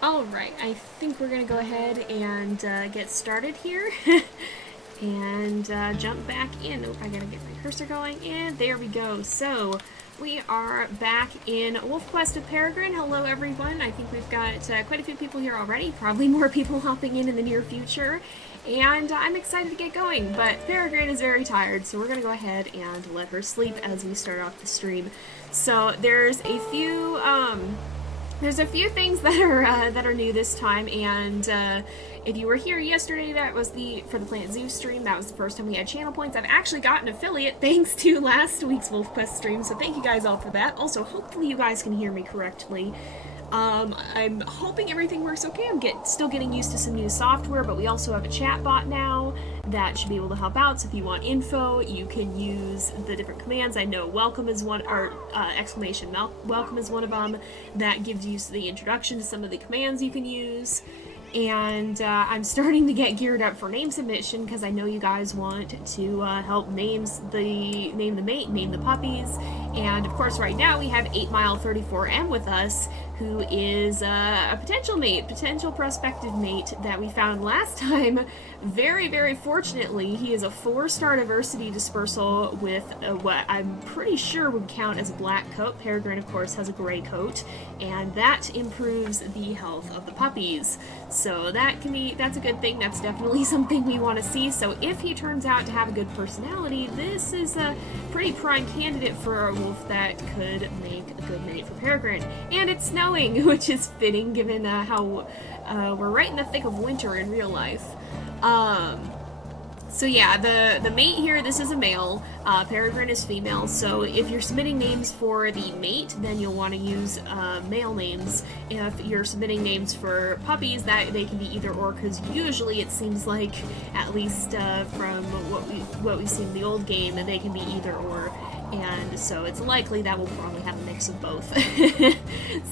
Alright, I think we're gonna go ahead and get started here. And jump back in. Oh, I gotta get my cursor going, and there we go. So, we are back in WolfQuest of Peregrine. Hello everyone. I think we've got quite a few people here already, probably more people hopping in the near future. And I'm excited to get going, but Peregrine is very tired, so we're gonna go ahead and let her sleep as we start off the stream. So, there's a few things that are new this time, and if you were here yesterday, that was for the Planet Zoo stream. That was the first time we had channel points. I've actually got an affiliate thanks to last week's WolfQuest stream, so thank you guys all for that. Also, hopefully you guys can hear me correctly. I'm hoping everything works okay. I'm still getting used to some new software, but we also have a chat bot now that should be able to help out. So if you want info, you can use the different commands. I know welcome is one, or exclamation welcome is one of them. That gives you the introduction to some of the commands you can use. And I'm starting to get geared up for name submission because I know you guys want to help name the mate, name the puppies. And of course, right now we have 8Mile34M with us, who is a potential mate, potential prospective mate that we found last time. Very, very fortunately, he is a 4-star diversity dispersal with what I'm pretty sure would count as a black coat. Peregrine, of course, has a gray coat, and that improves the health of the puppies. So that's a good thing. That's definitely something we want to see. So if he turns out to have a good personality, this is a pretty prime candidate for a wolf that could make a good mate for Peregrine. And it's snowing, which is fitting given how we're right in the thick of winter in real life. So yeah, the mate here, this is a male, Peregrine is female, so if you're submitting names for the mate, then you'll want to use male names. If you're submitting names for puppies, that they can be either or, because usually it seems like, at least from what we've seen in the old game, that they can be either or. And so it's likely that we'll probably have a mix of both.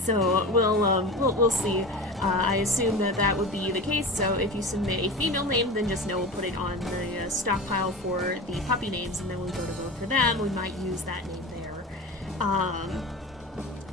So we'll see. I assume that would be the case, so if you submit a female name, then just know we'll put it on the stockpile for the puppy names, and then when we go to vote for them, we might use that name there.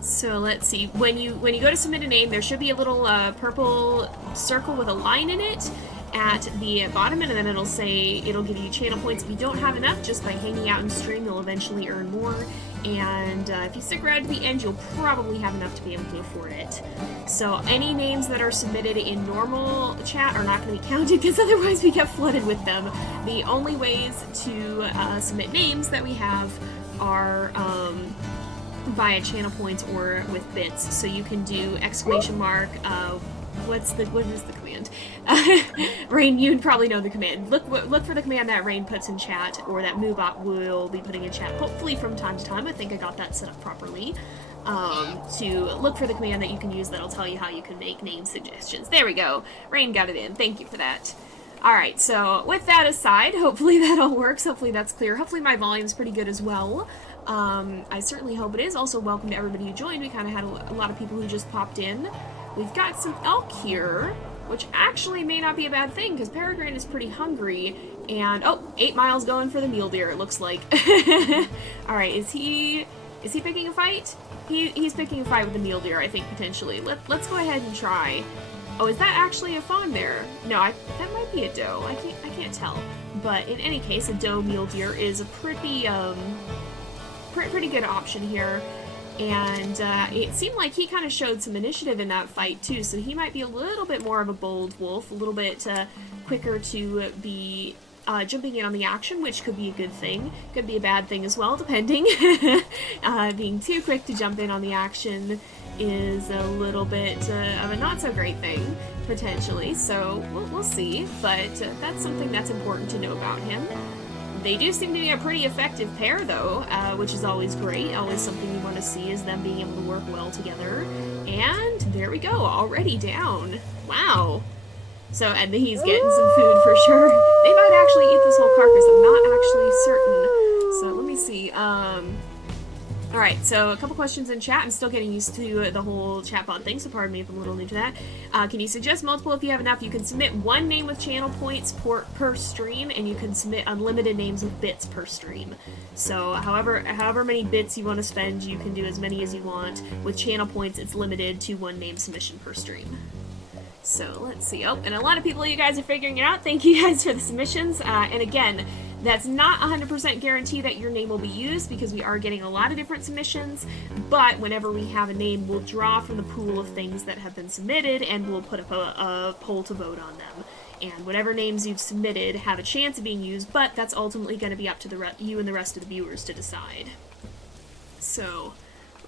So let's see. When you go to submit a name, there should be a little purple circle with a line in it at the bottom, and then it'll give you channel points. If you don't have enough, just by hanging out in stream, you'll eventually earn more. And if you stick around to the end, you'll probably have enough to be able to afford it. So any names that are submitted in normal chat are not going to be counted, because otherwise we get flooded with them. The only ways to submit names that we have are via channel points or with bits. So you can do exclamation mark, what is the command? Rain, you'd probably know the command. Look for the command that Rain puts in chat, or that Moobot will be putting in chat, hopefully from time to time. I think I got that set up properly. To look for the command that you can use that'll tell you how you can make name suggestions. There we go. Rain got it in. Thank you for that. Alright, so with that aside, hopefully that all works. Hopefully that's clear. Hopefully my volume's pretty good as well. I certainly hope it is. Also, welcome to everybody who joined. We kind of had a lot of people who just popped in. We've got some elk here, which actually may not be a bad thing, because Peregrine is pretty hungry, and, 8 miles going for the mule deer, it looks like. Alright, is he picking a fight? He's picking a fight with the mule deer, I think, potentially. Let's go ahead and try. Oh, is that actually a fawn there? No, that might be a doe. I can't tell. But in any case, a doe mule deer is a pretty good option here. And it seemed like he kind of showed some initiative in that fight too, so he might be a little bit more of a bold wolf, a little bit quicker to be jumping in on the action, which could be a good thing. Could be a bad thing as well, depending. Being too quick to jump in on the action is a little bit of a not so great thing, potentially, so we'll see, but that's something that's important to know about him. They do seem to be a pretty effective pair, though, which is always great. Always something you want to see, is them being able to work well together. And there we go, already down. Wow. So, and he's getting some food for sure. They might actually eat this whole carcass. I'm not actually certain. So let me see. Alright, so a couple questions in chat. I'm still getting used to the whole chatbot thing, so pardon me if I'm a little new to that. Can you suggest multiple if you have enough? You can submit one name with channel points per stream, and you can submit unlimited names with bits per stream. So however many bits you want to spend, you can do as many as you want. With channel points, it's limited to one name submission per stream. So let's see. Oh, and a lot of people, you guys are figuring it out. Thank you guys for the submissions. And again, that's not 100% guarantee that your name will be used because we are getting a lot of different submissions, but whenever we have a name, we'll draw from the pool of things that have been submitted and we'll put up a poll to vote on them. And whatever names you've submitted have a chance of being used, but that's ultimately going to be up to you and the rest of the viewers to decide. So,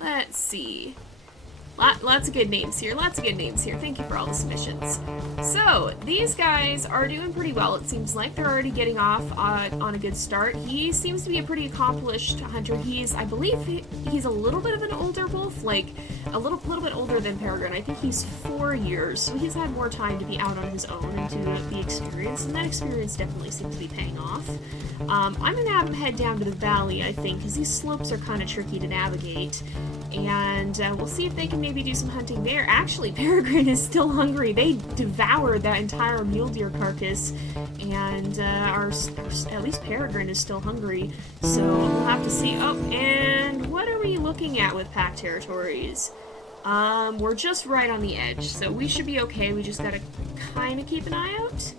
let's see. Lots of good names here, Thank you for all the submissions. So, these guys are doing pretty well, it seems like. They're already getting off on a good start. He seems to be a pretty accomplished hunter. I believe he's a little bit of an older wolf, like a little bit older than Peregrine. I think he's 4 years, so he's had more time to be out on his own and to the experience, and that experience definitely seems to be paying off. I'm gonna have him head down to the valley, I think, because these slopes are kind of tricky to navigate, and we'll see if they can maybe do some hunting there. Actually, Peregrine is still hungry. They devoured that entire mule deer carcass, and at least Peregrine is still hungry, so we'll have to see. Oh, and what are we looking at with pack territories? We're just right on the edge, so we should be okay. We just gotta kind of keep an eye out.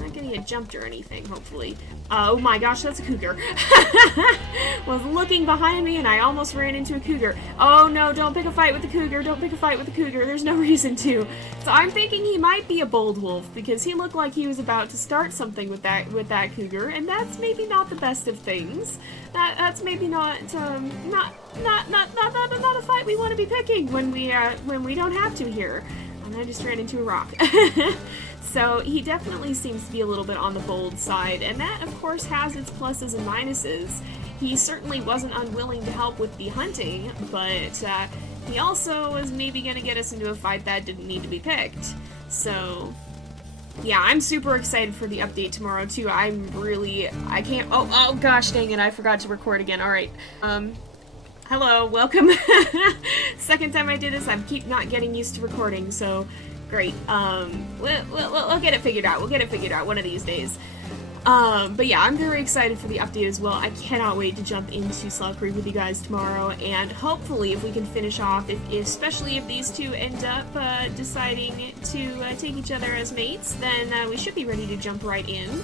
Not gonna get jumped or anything, hopefully. Oh my gosh, that's a cougar. Was looking behind me and I almost ran into a cougar. Oh no, don't pick a fight with the cougar. Don't pick a fight with the cougar. There's no reason to. So I'm thinking he might be a bold wolf because he looked like he was about to start something with that cougar, and that's maybe not the best of things. That's maybe not a fight we want to be picking when we don't have to here. And I just ran into a rock. So he definitely seems to be a little bit on the bold side, and that of course has its pluses and minuses. He certainly wasn't unwilling to help with the hunting, but he also was maybe going to get us into a fight that didn't need to be picked. So yeah, I'm super excited for the update tomorrow too. I can't, oh gosh dang it, I forgot to record again. Alright, hello, welcome. Second time I did this, I keep not getting used to recording, so great. We'll get it figured out. We'll get it figured out one of these days. But yeah, I'm very excited for the update as well. I cannot wait to jump into Slough Creek with you guys tomorrow, and hopefully if we can finish off, especially if these two end up deciding to take each other as mates, then we should be ready to jump right in.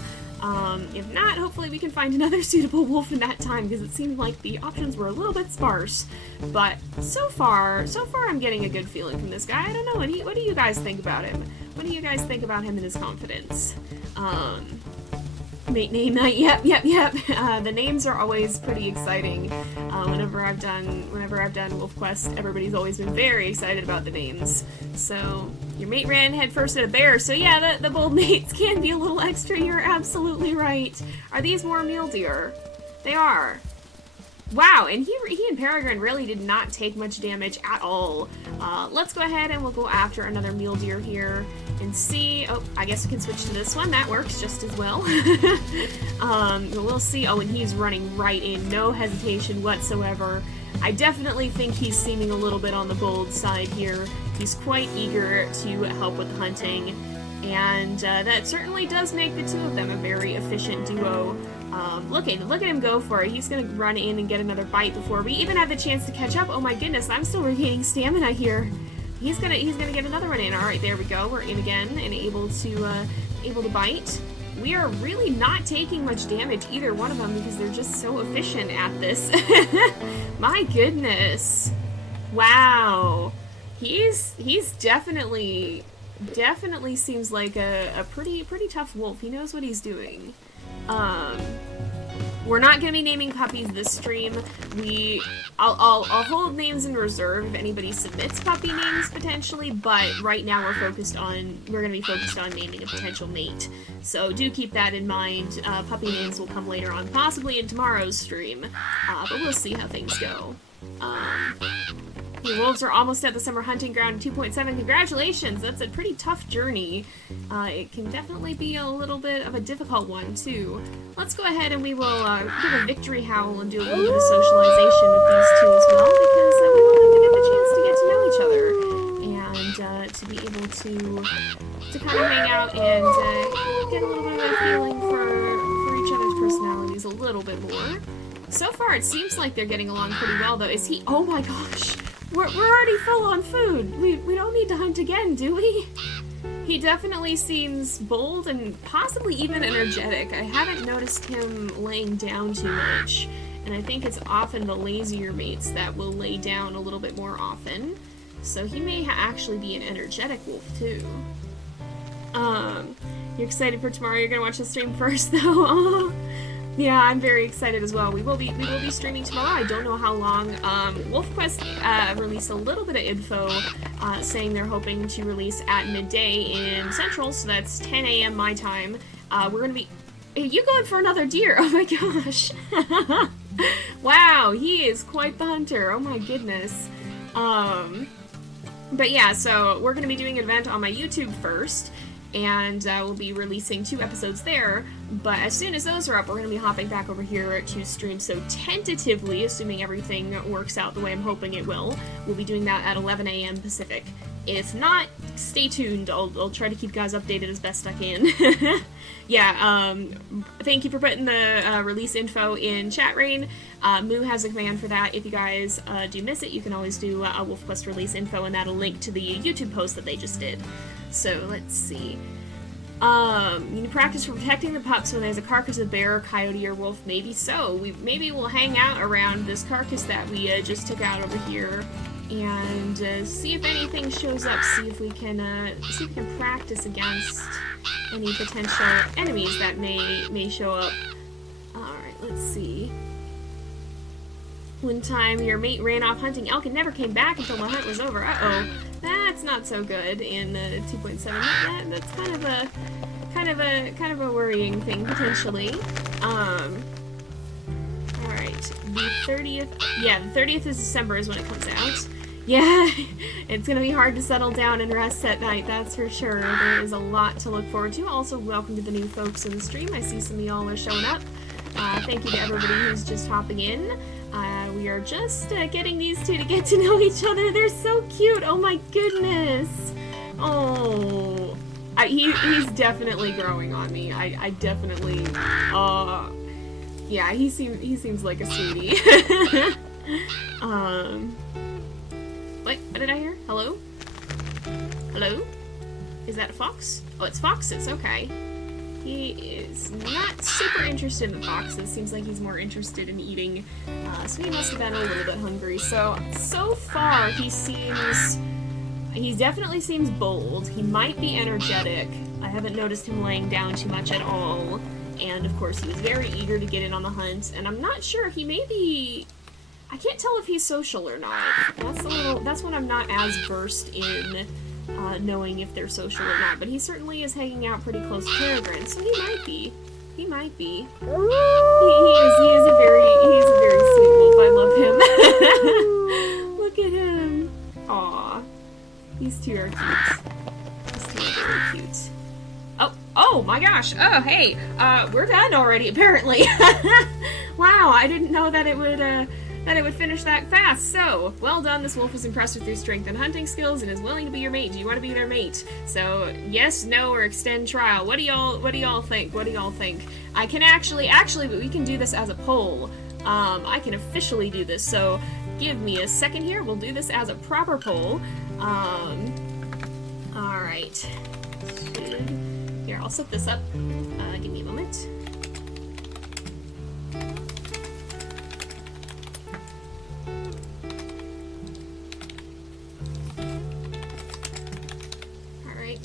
If not, hopefully we can find another suitable wolf in that time, because it seemed like the options were a little bit sparse. But so far I'm getting a good feeling from this guy. I don't know, what do you guys think about him? What do you guys think about him and his confidence? Mate name night, yep. The names are always pretty exciting. Whenever I've done WolfQuest, everybody's always been very excited about the names. So, your mate ran headfirst at a bear, so yeah, the bold mates can be a little extra, you're absolutely right. Are these more mule deer? They are. Wow, and he and Peregrine really did not take much damage at all. Let's go ahead and we'll go after another mule deer here and see. Oh, I guess we can switch to this one. That works just as well. We'll see. Oh, and he's running right in. No hesitation whatsoever. I definitely think he's seeming a little bit on the bold side here. He's quite eager to help with the hunting, and that certainly does make the two of them a very efficient duo. Look at him go for it. He's gonna run in and get another bite before we even have the chance to catch up. Oh my goodness, I'm still regaining stamina here. He's gonna get another one in. Alright, there we go. We're in again and able to bite. We are really not taking much damage, either one of them, because they're just so efficient at this. My goodness. Wow. He's definitely seems like a pretty tough wolf. He knows what he's doing. We're not gonna be naming puppies this stream. I'll hold names in reserve if anybody submits puppy names potentially, but right now we're gonna be focused on naming a potential mate. So do keep that in mind. Puppy names will come later on, possibly in tomorrow's stream, but we'll see how things go. The wolves are almost at the summer hunting ground 2.7. Congratulations! That's a pretty tough journey. It can definitely be a little bit of a difficult one, too. Let's go ahead and we will give a victory howl and do a little bit of socialization with these two as well, because we want them to get the chance to get to know each other and to be able to kind of hang out and get a little bit of a feeling for each other's personalities a little bit more. So far, it seems like they're getting along pretty well, though. Is he? Oh my gosh! We're already full on food. We don't need to hunt again, do we? He definitely seems bold and possibly even energetic. I haven't noticed him laying down too much, and I think it's often the lazier mates that will lay down a little bit more often. So he may actually be an energetic wolf too. You're excited for tomorrow? You're gonna watch the stream first, though. Yeah, I'm very excited as well. We will be streaming tomorrow. I don't know how long. WolfQuest released a little bit of info saying they're hoping to release at midday in Central, so that's 10 a.m. my time. We're gonna be... Hey, you going for another deer? Oh my gosh. Wow, he is quite the hunter. Oh my goodness. But yeah, so we're gonna be doing an event on my YouTube first, and we'll be releasing 2 episodes there, but as soon as those are up, we're going to be hopping back over here to stream, so tentatively, assuming everything works out the way I'm hoping it will, we'll be doing that at 11 a.m. Pacific. If not, stay tuned. I'll try to keep you guys updated as best I can. Yeah, thank you for putting the release info in chat, Rain. Moo has a command for that. If you guys do miss it, you can always do a WolfQuest release info, and that'll link to the YouTube post that they just did. So, let's see. You need to practice for protecting the pups when there's a carcass of bear, coyote, or wolf. Maybe so. Maybe we'll hang out around this carcass that we just took out over here and see if anything shows up. See if we can practice against any potential enemies that may show up. Alright, let's see. One time your mate ran off hunting elk and never came back until the hunt was over. Uh-oh. That's not so good in 2.7. That's kind of a worrying thing potentially. Alright. The 30th, yeah, the 30th of December is when it comes out. Yeah, it's gonna be hard to settle down and rest at night, that's for sure. There is a lot to look forward to. Also, welcome to the new folks in the stream. I see some of y'all are showing up. Thank you to everybody who's just hopping in. We are just getting these two to get to know each other. They're so cute. Oh my goodness. Oh, he's definitely growing on me. I definitely. Yeah, he seems like a sweetie. Wait, what did I hear? Hello? Hello? Is that a fox? Oh, it's foxes. Okay. He is not super interested in the foxes. Seems like he's more interested in eating. So he must have been a little bit hungry. So far, he definitely seems bold. He might be energetic. I haven't noticed him laying down too much at all. And of course, he was very eager to get in on the hunt. And I'm not sure, he may be... I can't tell if he's social or not. That's when I'm not as versed in knowing if they're social or not, but he certainly is hanging out pretty close to Peregrine, so he might be. He might be. He is a very sweet wolf. I love him. Look at him. Aw. These two are cute. These two are very cute. Oh my gosh. Oh, hey. We're done already, apparently. Wow, I didn't know that it would finish that fast. So, well done. This wolf is impressed with your strength and hunting skills and is willing to be your mate. Do you want to be their mate? So, yes, no, or extend trial. What do y'all think? What do y'all think? I can actually, but we can do this as a poll. I can officially do this. So, give me a second here. We'll do this as a proper poll. Alright. Here, I'll set this up. Give me a moment.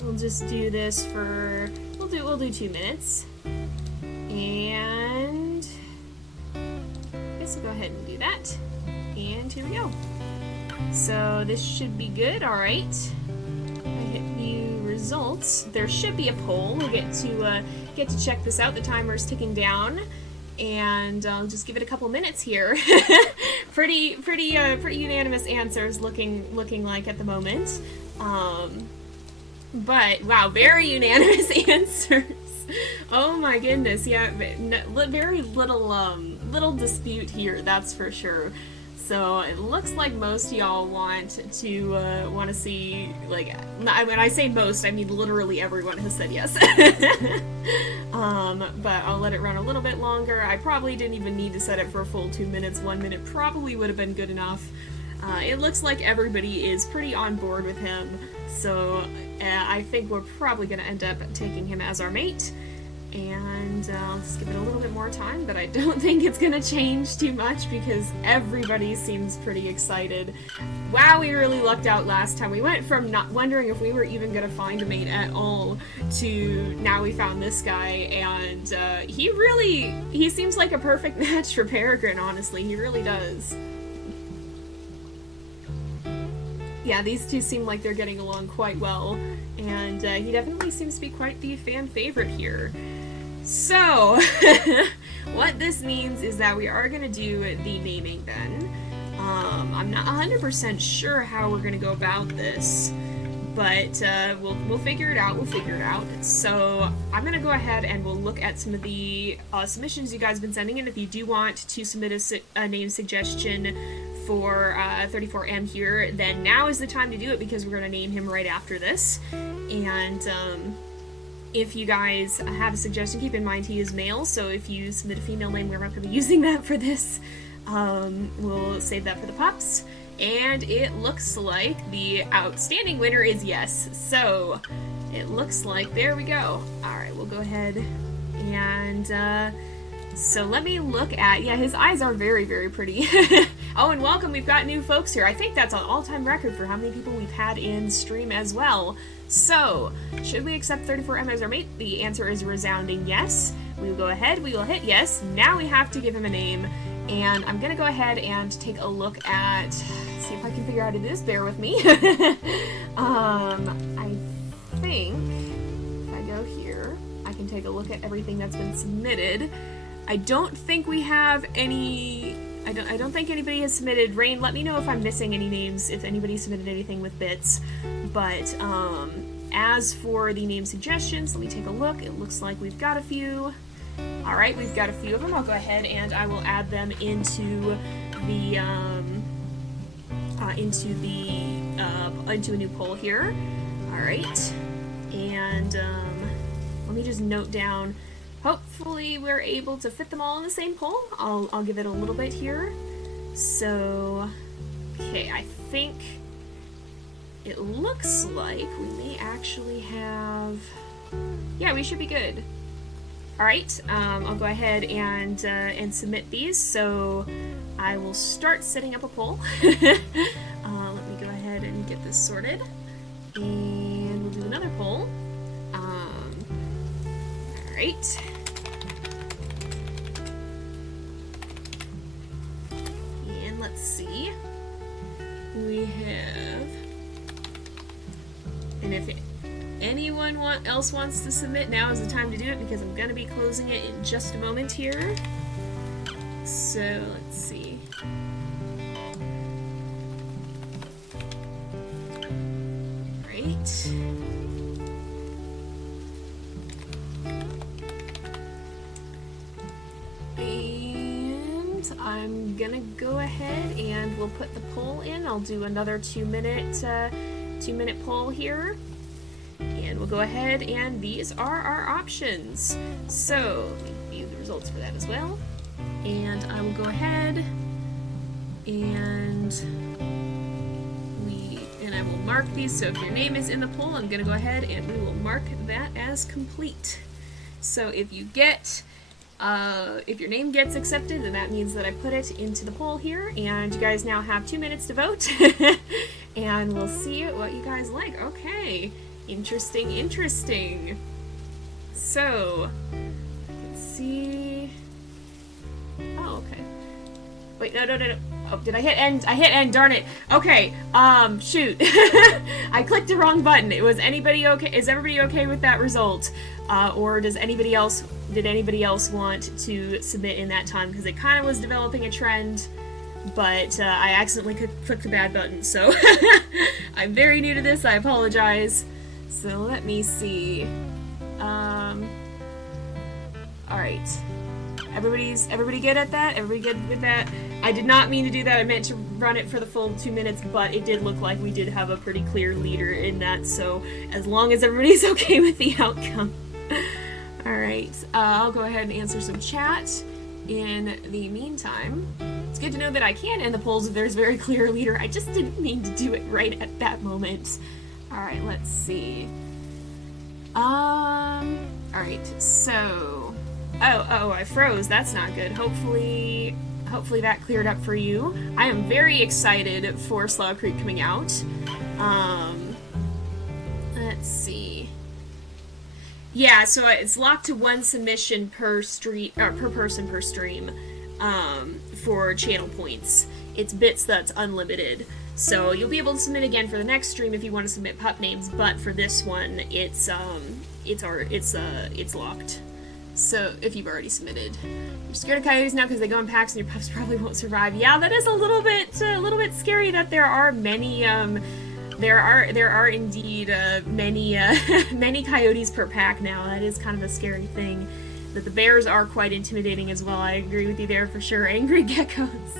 We'll just do this for, we'll do 2 minutes. And I guess we'll go ahead and do that. And here we go. So this should be good, alright. I hit view results. There should be a poll. We'll get to check this out. The timer's ticking down. And I'll just give it a couple minutes here. pretty unanimous answers looking like at the moment. But wow, very unanimous answers. Oh my goodness, yeah, very little dispute here, that's for sure. So it looks like most of y'all want to see, like, when I say most, I mean literally everyone has said yes. But I'll let it run a little bit longer. I probably didn't even need to set it for a full 2 minutes. 1 minute probably would have been good enough. It looks like everybody is pretty on board with him, so I think we're probably going to end up taking him as our mate. And I'll just give it a little bit more time, but I don't think it's going to change too much because everybody seems pretty excited. Wow, we really lucked out last time. We went from not wondering if we were even going to find a mate at all to now we found this guy, and he seems like a perfect match for Peregrine, honestly. He really does. Yeah, these two seem like they're getting along quite well, and he definitely seems to be quite the fan favorite here. So, what this means is that we are going to do the naming then. I'm not 100% sure how we're going to go about this, but we'll figure it out. So, I'm going to go ahead and we'll look at some of the submissions you guys have been sending in. If you do want to submit a name suggestion for 34M here, then now is the time to do it because we're going to name him right after this. And if you guys have a suggestion, keep in mind he is male, so if you submit a female name, we're not going to be using that for this. We'll save that for the pups. And it looks like the outstanding winner is yes. So it looks like, there we go. Alright, we'll go ahead and so let me look at, yeah, his eyes are very, very pretty. Oh, and welcome, we've got new folks here. I think that's an all-time record for how many people we've had in stream as well. So, should we accept 34M as our mate? The answer is a resounding yes. We will go ahead, we will hit yes. Now we have to give him a name, and I'm gonna go ahead and take a look at, see if I can figure out who it is, bear with me. I think, if I go here, I can take a look at everything that's been submitted. I don't think we have any, I don't think anybody has submitted. Rain, let me know if I'm missing any names, if anybody submitted anything with bits. But as for the name suggestions, let me take a look. It looks like we've got a few. Alright, we've got a few of them. I'll go ahead and I will add them into the into a new poll here. Alright. And let me just note down. Hopefully we're able to fit them all in the same poll. I'll give it a little bit here. So, okay, I think it looks like we may actually have, yeah, we should be good. Alright, I'll go ahead and submit these. So I will start setting up a poll. Let me go ahead and get this sorted. And we'll do another poll. Alright. And let's see. We have, and if anyone else wants to submit, now is the time to do it because I'm going to be closing it in just a moment here. So let's see. Right. And I'm gonna go ahead and we'll put the poll in. I'll do another 2-minute poll here. And we'll go ahead and these are our options. So let me view the results for that as well. And I will go ahead and I will mark these. So if your name is in the poll, I'm gonna go ahead and we will mark that as complete. So if you get if your name gets accepted, then that means that I put it into the poll here, and you guys now have 2 minutes to vote. And we'll see what you guys like. Okay. Interesting, interesting. So, let's see. Oh, okay. Wait, no. Oh, did I hit end? I hit end, darn it. Okay, shoot. I clicked the wrong button. Was anybody okay? Is everybody okay with that result? Or did anybody else want to submit in that time? Because it kind of was developing a trend. but I accidentally clicked the bad button, so I'm very new to this, I apologize. So let me see. Alright. Everybody good at that? Everybody good with that? I did not mean to do that. I meant to run it for the full 2 minutes, but it did look like we did have a pretty clear leader in that, so as long as everybody's okay with the outcome. Alright, I'll go ahead and answer some chat in the meantime. It's good to know that I can end the polls if there's a very clear leader. I just didn't mean to do it right at that moment. Alright, let's see. Alright, so... Oh, I froze. That's not good. Hopefully that cleared up for you. I am very excited for Slough Creek coming out. Let's see. Yeah, so it's locked to 1 submission per person per stream, for channel points. It's bits that's unlimited. So you'll be able to submit again for the next stream if you want to submit pup names, but for this one, it's locked. So, if you've already submitted. You're scared of coyotes now because they go in packs and your pups probably won't survive. Yeah, that is a little bit scary that there are many, there are indeed, many, many coyotes per pack now. That is kind of a scary thing. That the bears are quite intimidating as well. I agree with you there for sure. Angry geckos.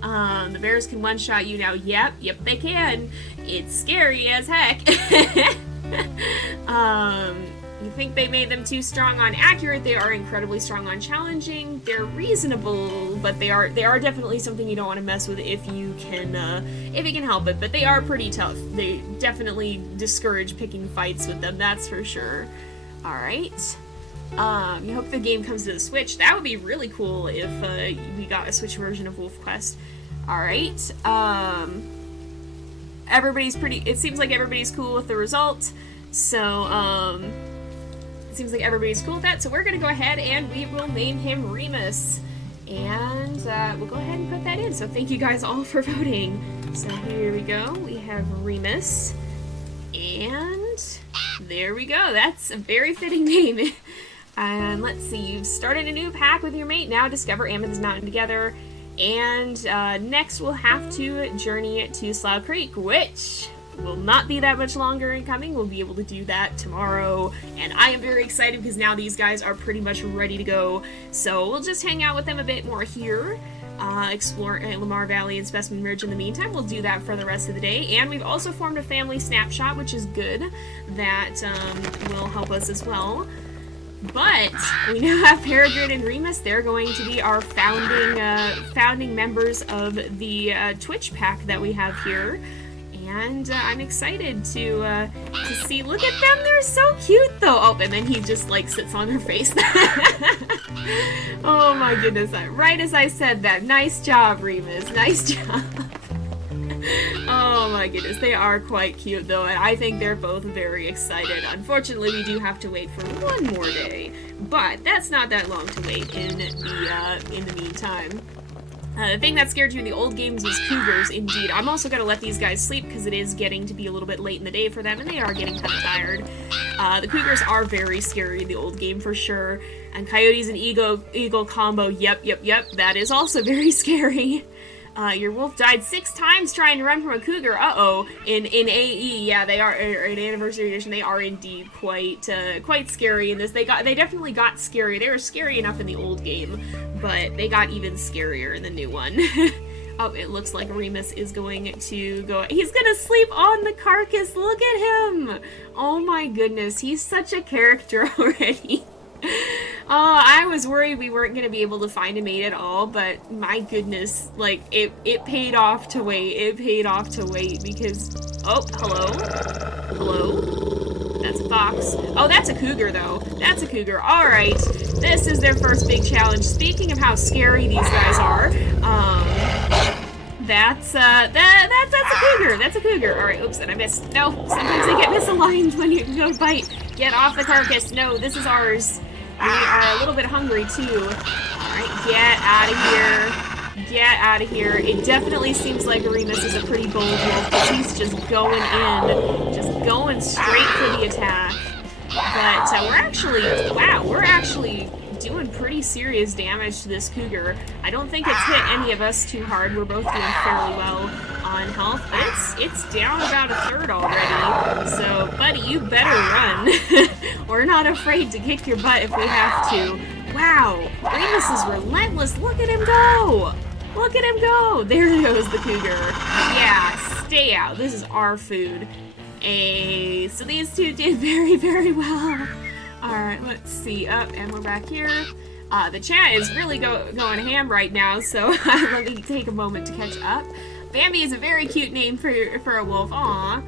The bears can one-shot you now. Yep, they can. It's scary as heck. You think they made them too strong on accurate? They are incredibly strong on challenging. They're reasonable, but they are definitely something you don't want to mess with if you can help it. But they are pretty tough. They definitely discourage picking fights with them. That's for sure. All right. You hope the game comes to the Switch. That would be really cool if we got a Switch version of WolfQuest. All right. It seems like everybody's cool with the result. So, it seems like everybody's cool with that, so we're going to go ahead and we will name him Remus. And we'll go ahead and put that in. So thank you guys all for voting. So here we go. We have Remus. And there we go. That's a very fitting name. And let's see. You've started a new pack with your mate. Now discover Amethyst Mountain together. And next we'll have to journey to Slough Creek, which will not be that much longer in coming. We'll be able to do that tomorrow, and I am very excited because now these guys are pretty much ready to go. So we'll just hang out with them a bit more here, explore Lamar Valley and Specimen Ridge in the meantime. We'll do that for the rest of the day, and we've also formed a family snapshot, which is good. That will help us as well. But we now have Peregrine and Remus. They're going to be our founding members of the Twitch pack that we have here. And I'm excited to see. Look at them, they're so cute though. Oh, and then he just like sits on her face. Oh my goodness, right as I said that. Nice job, Remus, nice job. Oh my goodness, they are quite cute though, and I think they're both very excited. Unfortunately, we do have to wait for 1 more day, but that's not that long to wait in the meantime. The thing that scared you in the old games was cougars, indeed. I'm also going to let these guys sleep because it is getting to be a little bit late in the day for them, and they are getting kind of tired. The cougars are very scary in the old game for sure. And coyotes and eagle combo, yep, that is also very scary. Your wolf died 6 times trying to run from a cougar. Uh-oh. In AE, yeah, they are, in Anniversary Edition, they are indeed quite scary in this. They definitely got scary. They were scary enough in the old game, but they got even scarier in the new one. Oh, it looks like Remus is going to go. He's gonna sleep on the carcass. Look at him. Oh my goodness, he's such a character already. I was worried we weren't gonna be able to find a mate at all, but my goodness, like, it paid off to wait. It paid off to wait because, oh, hello? That's a fox. Oh, that's a cougar, though. That's a cougar. Alright, this is their first big challenge. Speaking of how scary these guys are, that's a cougar. That's a cougar. Alright, oops, and I missed. No, sometimes they get misaligned when you go bite. Get off the carcass. No, this is ours. We are a little bit hungry, too. Alright, get out of here. Get out of here. It definitely seems like Remus is a pretty bold wolf, because he's just going in. Just going straight for the attack. But we're actually doing pretty serious damage to this cougar. I don't think it's hit any of us too hard. We're both doing fairly well on health, but it's down about a third already. So, buddy, you better run. We're not afraid to kick your butt if we have to. Wow, Remus is relentless. Look at him go. Look at him go. There goes the cougar. Yeah, stay out. This is our food. Hey, so these two did very, very well. Alright, let's see. And we're back here. The chat is really going ham right now, so let me take a moment to catch up. Bambi is a very cute name for a wolf. Aww.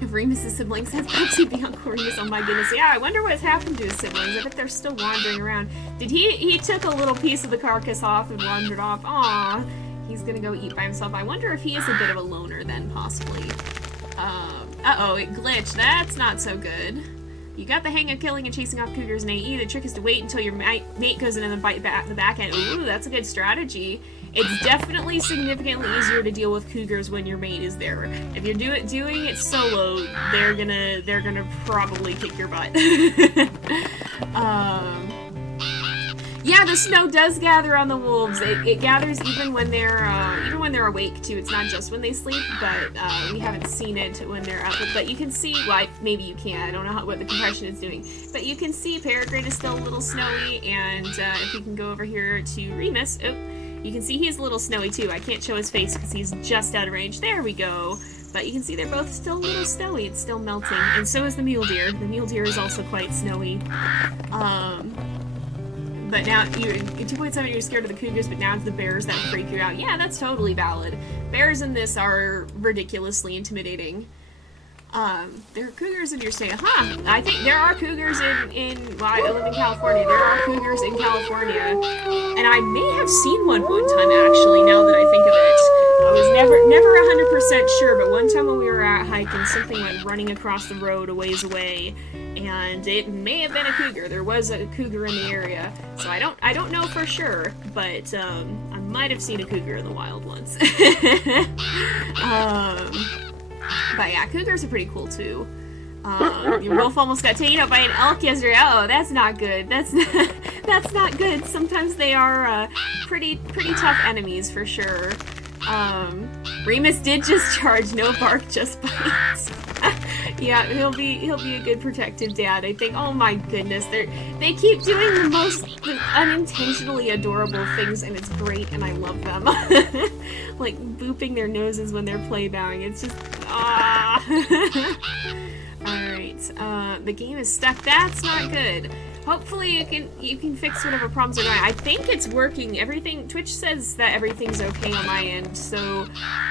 If Remus's siblings have Pepsi be Uncle Remus, oh my goodness. Yeah, I wonder what's happened to his siblings. I bet they're still wandering around. Did he took a little piece of the carcass off and wandered off. Aww. He's gonna go eat by himself. I wonder if he is a bit of a loner then, possibly. Uh-oh, it glitched. That's not so good. You got the hang of killing and chasing off cougars in AE. The trick is to wait until your mate goes in and then bite the back end. Ooh, that's a good strategy. It's definitely significantly easier to deal with cougars when your mate is there. If you're doing it solo, they're gonna probably kick your butt. Yeah, the snow does gather on the wolves. It gathers even when they're awake too. It's not just when they sleep, but we haven't seen it when they're up. But you can see, well, maybe you can. I don't know what the compression is doing, but you can see Peregrine is still a little snowy. And if you can go over here to Remus, oh, you can see he's a little snowy too. I can't show his face because he's just out of range. There we go. But you can see they're both still a little snowy. It's still melting, and so is the mule deer. The mule deer is also quite snowy. But now, in 2.7 you're scared of the cougars, but now it's the bears that freak you out. Yeah, that's totally valid. Bears in this are ridiculously intimidating. There are cougars in your state. Huh, I think there are cougars well, I live in California. There are cougars in California. And I may have seen one time, actually, now that I think of it. I was never 100% sure, but one time when we were out hiking, something went running across the road a ways away. And it may have been a cougar. There was a cougar in the area, so I don't know for sure, but I might have seen a cougar in the wild once. But yeah, cougars are pretty cool too. Your wolf almost got taken out by an elk yesterday. Oh, that's not good. That's not good. Sometimes they are pretty tough enemies for sure. Remus did just charge. No bark, just bite. Yeah, he'll be a good protective dad, I think. Oh my goodness, they keep doing the most unintentionally adorable things, and it's great, and I love them. Like booping their noses when they're play bowing. It's just Alright, the game is stuck. That's not good. Hopefully you can fix whatever problems are going on. I think it's working. Twitch says that everything's okay on my end, so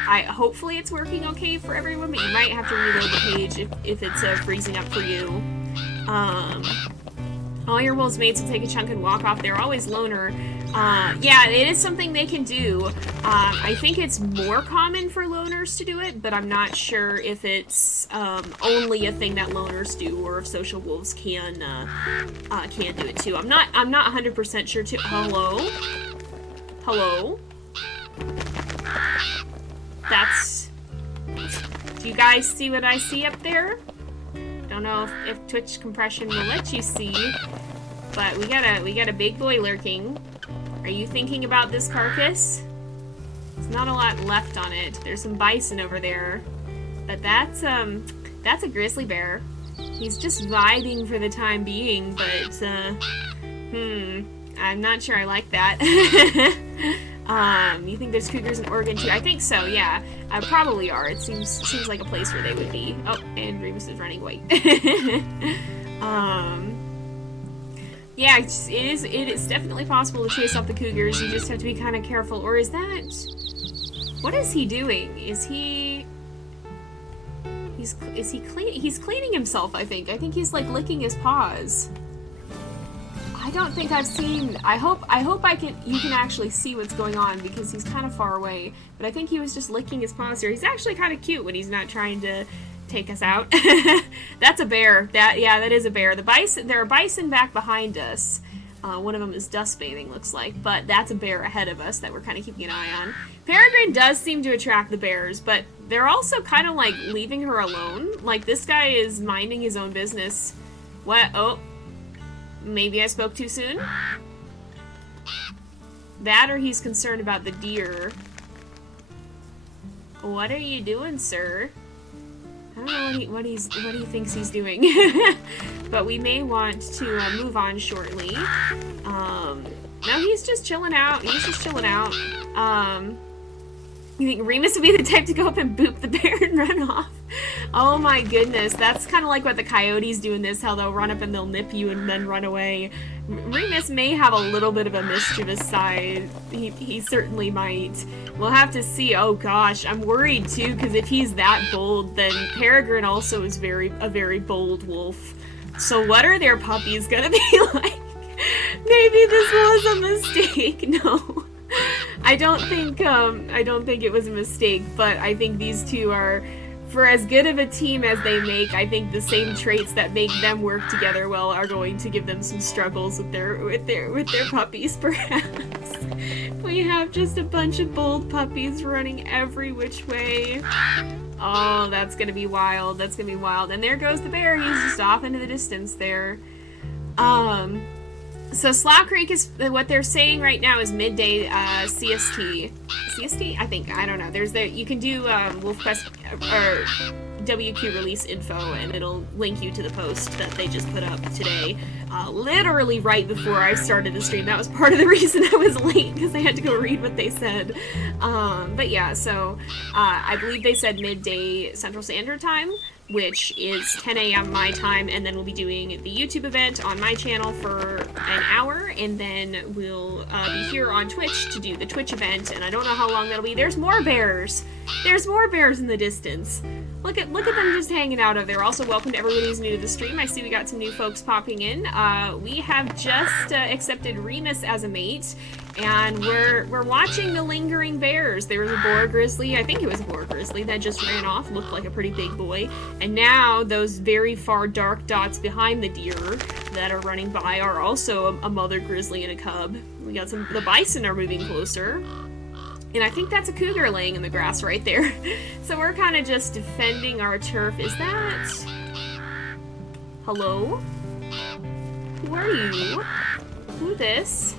hopefully it's working okay for everyone, but you might have to reload the page if it's freezing up for you. All your wolves' mates will take a chunk and walk off. They're always loner. Yeah, it is something they can do. I think it's more common for loners to do it, but I'm not sure if it's only a thing that loners do, or if social wolves can do it too. I'm not 100% sure too. Hello? Hello? Do you guys see what I see up there? Don't know if Twitch compression will let you see, but we got a big boy lurking. Are you thinking about this carcass? There's not a lot left on it. There's some bison over there, but that's a grizzly bear. He's just vibing for the time being, but I'm not sure I like that. You think there's cougars in Oregon too? I think so, yeah. Probably are. It seems like a place where they would be. Oh, and Remus is running away. Yeah, it is definitely possible to chase off the cougars. You just have to be kind of careful. Or is that... What is he doing? Is he clean? He's cleaning himself, I think. I think he's like licking his paws. I don't think I've seen... I hope you can actually see what's going on, because he's kind of far away. But I think he was just licking his paws here. He's actually kind of cute when he's not trying to take us out. That's a bear. That is a bear. There are bison back behind us. One of them is dust bathing, looks like, but that's a bear ahead of us that we're kind of keeping an eye on. Peregrine does seem to attract the bears, but they're also kind of like leaving her alone. Like, this guy is minding his own business. What? Oh. Maybe I spoke too soon? That or he's concerned about the deer. What are you doing, sir? I don't know what he thinks he's doing. But we may want to move on shortly. No, he's just chilling out. He's just chilling out. You think Remus would be the type to go up and boop the bear and run off? Oh my goodness, that's kind of like what the coyotes do in this, how they'll run up and they'll nip you and then run away. Remus may have a little bit of a mischievous side. He certainly might. We'll have to see. Oh gosh, I'm worried too, because if he's that bold, then Peregrine also is a very bold wolf. So what are their puppies gonna be like? Maybe this was a mistake. No. I don't think it was a mistake, but I think these two are, for as good of a team as they make, I think the same traits that make them work together well are going to give them some struggles with their puppies, perhaps. We have just a bunch of bold puppies running every which way. Oh, that's gonna be wild. That's gonna be wild. And there goes the bear. He's just off into the distance there. So Slough Creek is, what they're saying right now is midday CST. CST? I think. I don't know. You can do WolfQuest or WQ release info, and it'll link you to the post that they just put up today. Literally right before I started the stream. That was part of the reason I was late, because I had to go read what they said. But yeah, so I believe they said midday Central Standard Time, which is 10 a.m. my time, and then we'll be doing the YouTube event on my channel for an hour, and then we'll be here on Twitch to do the Twitch event, and I don't know how long that'll be. There's more bears! There's more bears in the distance! Look at them just hanging out over there. Also, welcome to everybody who's new to the stream. I see we got some new folks popping in. We have just accepted Remus as a mate, and we're watching the lingering bears. There was a boar grizzly, I think it was a boar grizzly, that just ran off, looked like a pretty big boy. And now those very far dark dots behind the deer that are running by are also a mother grizzly and a cub. We got the bison are moving closer. And I think that's a cougar laying in the grass right there. So we're kind of just defending our turf. Is that... Hello? Who are you? Who this?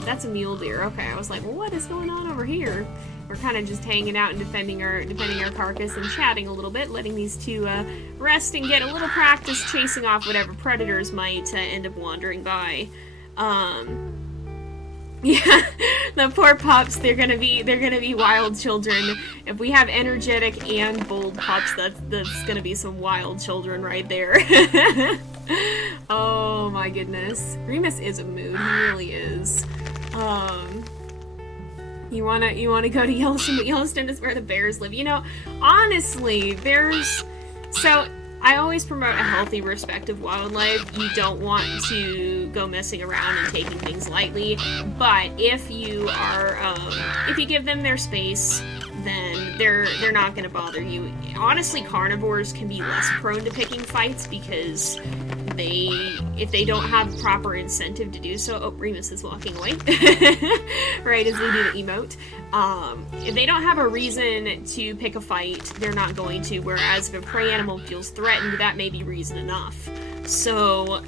That's a mule deer. Okay, I was like, well, what is going on over here? We're kind of just hanging out and defending our carcass and chatting a little bit, letting these two rest and get a little practice chasing off whatever predators might end up wandering by. Yeah, the poor pups, they're gonna be wild children. If we have energetic and bold pups, that's gonna be some wild children right there. Oh my goodness. Remus is a mood, he really is. You wanna go to Yellowstone, but Yellowstone is where the bears live. You know, honestly, so I always promote a healthy respect of wildlife. You don't want to go messing around and taking things lightly, but if you are, if you give them their space, then they're not going to bother you. Honestly, carnivores can be less prone to picking fights because if they don't have proper incentive to do so. Oh, Remus is walking away. Right as we do the emote. If they don't have a reason to pick a fight, they're not going to, whereas if a prey animal feels threatened, that may be reason enough. So,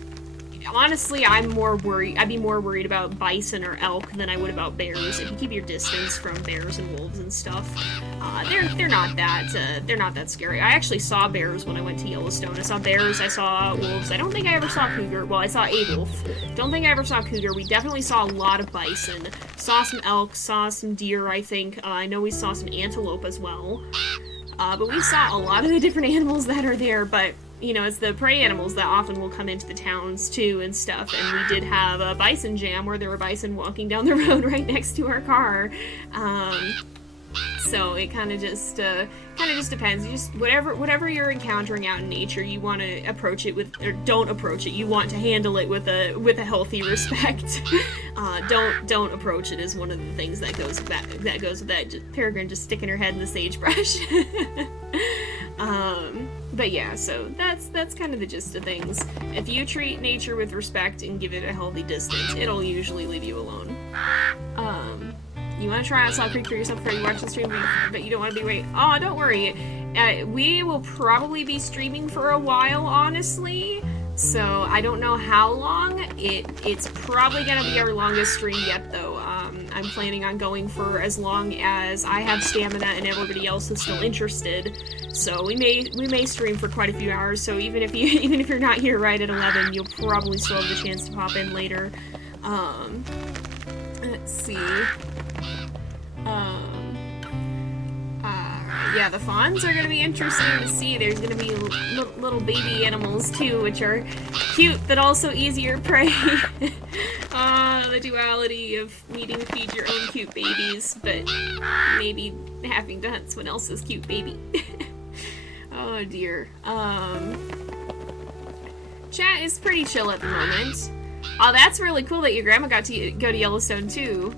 honestly, I'd be more worried about bison or elk than I would about bears. If you keep your distance from bears and wolves and stuff, they're not that scary. I actually saw bears when I went to Yellowstone. I saw bears, I saw wolves. I don't think I ever saw cougar. Well, I saw a wolf. Don't think I ever saw cougar. We definitely saw a lot of bison. Saw some elk, saw some deer, I think. I know we saw some antelope as well. But we saw a lot of the different animals that are there, but you know, it's the prey animals that often will come into the towns too and stuff, and we did have a bison jam where there were bison walking down the road right next to our car. So it kind of just depends. You just whatever you're encountering out in nature, you want to approach it with, or don't approach it. You want to handle it with a healthy respect. Don't approach it as one of the things that goes with that. Peregrine just sticking her head in the sagebrush. But yeah, so that's kind of the gist of things. If you treat nature with respect and give it a healthy distance, it'll usually leave you alone. You want to try out Slough Creek for yourself before you watch the stream, but you don't want to be wait. Oh, don't worry. We will probably be streaming for a while, honestly. So I don't know how long. It's probably gonna be our longest stream yet, though. I'm planning on going for as long as I have stamina and everybody else is still interested. So we may stream for quite a few hours. So even if you're not here right at 11, you'll probably still have the chance to pop in later. Let's see. Yeah, the fawns are gonna be interesting to see. There's gonna be little baby animals too, which are cute but also easier prey. The duality of needing to feed your own cute babies, but maybe having to hunt someone else's cute baby. Oh dear. Chat is pretty chill at the moment. Oh, that's really cool that your grandma got to go to Yellowstone too.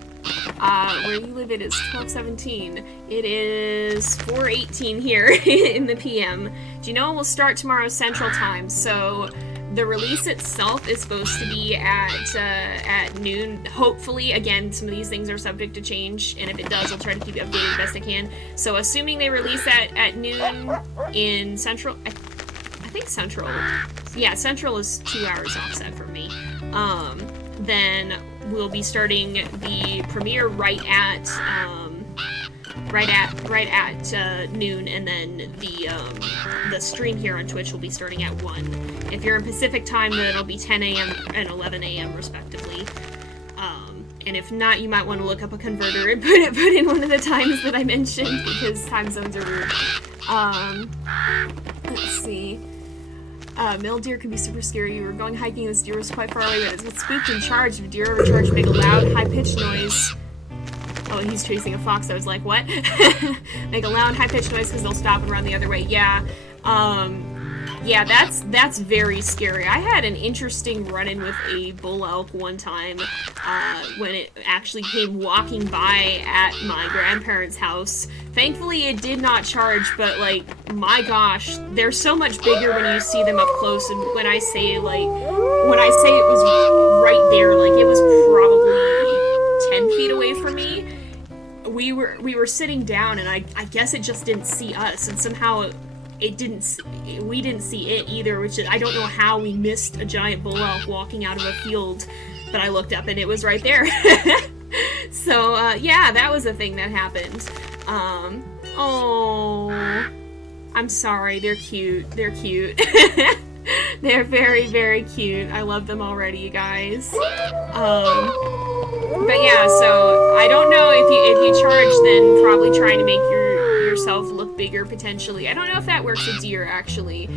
Where you live, it is 12:17. It is 4:18 here in the PM. Do you know it will start tomorrow Central Time? So the release itself is supposed to be at noon. Hopefully, again, some of these things are subject to change, and if it does, I'll try to keep you updated the best I can. So assuming they release at noon in Central, I think Central. Yeah, Central is 2 hours offset from me. Then we'll be starting the premiere right at noon, and then the stream here on Twitch will be starting at 1. If you're in Pacific time, then it'll be 10 a.m. and 11 a.m. respectively. And if not, you might want to look up a converter and put in one of the times that I mentioned, because time zones are weird. Let's see. Male deer can be super scary. We were going hiking, this deer was quite far away, but it's spooked and charged. If a deer ever charged, make a loud, high-pitched noise. Oh, and he's chasing a fox. I was like, what? Make a loud, high-pitched noise because they'll stop and run the other way. Yeah. Yeah, that's very scary. I had an interesting run-in with a bull elk one time when it actually came walking by at my grandparents' house. Thankfully, it did not charge, but, like, my gosh, they're so much bigger when you see them up close, and when I say it was right there, like, it was probably 10 feet away from me. We were sitting down, and I guess it just didn't see us, and somehow we didn't see it either, which is, I don't know how we missed a giant bull elk walking out of a field, but I looked up and it was right there. So, yeah, that was a thing that happened. Oh, I'm sorry, they're cute, they're cute. They're very, very cute. I love them already, you guys. But yeah, so I don't know if you charge, then probably trying to make yourself look bigger potentially. I don't know if that works with deer actually.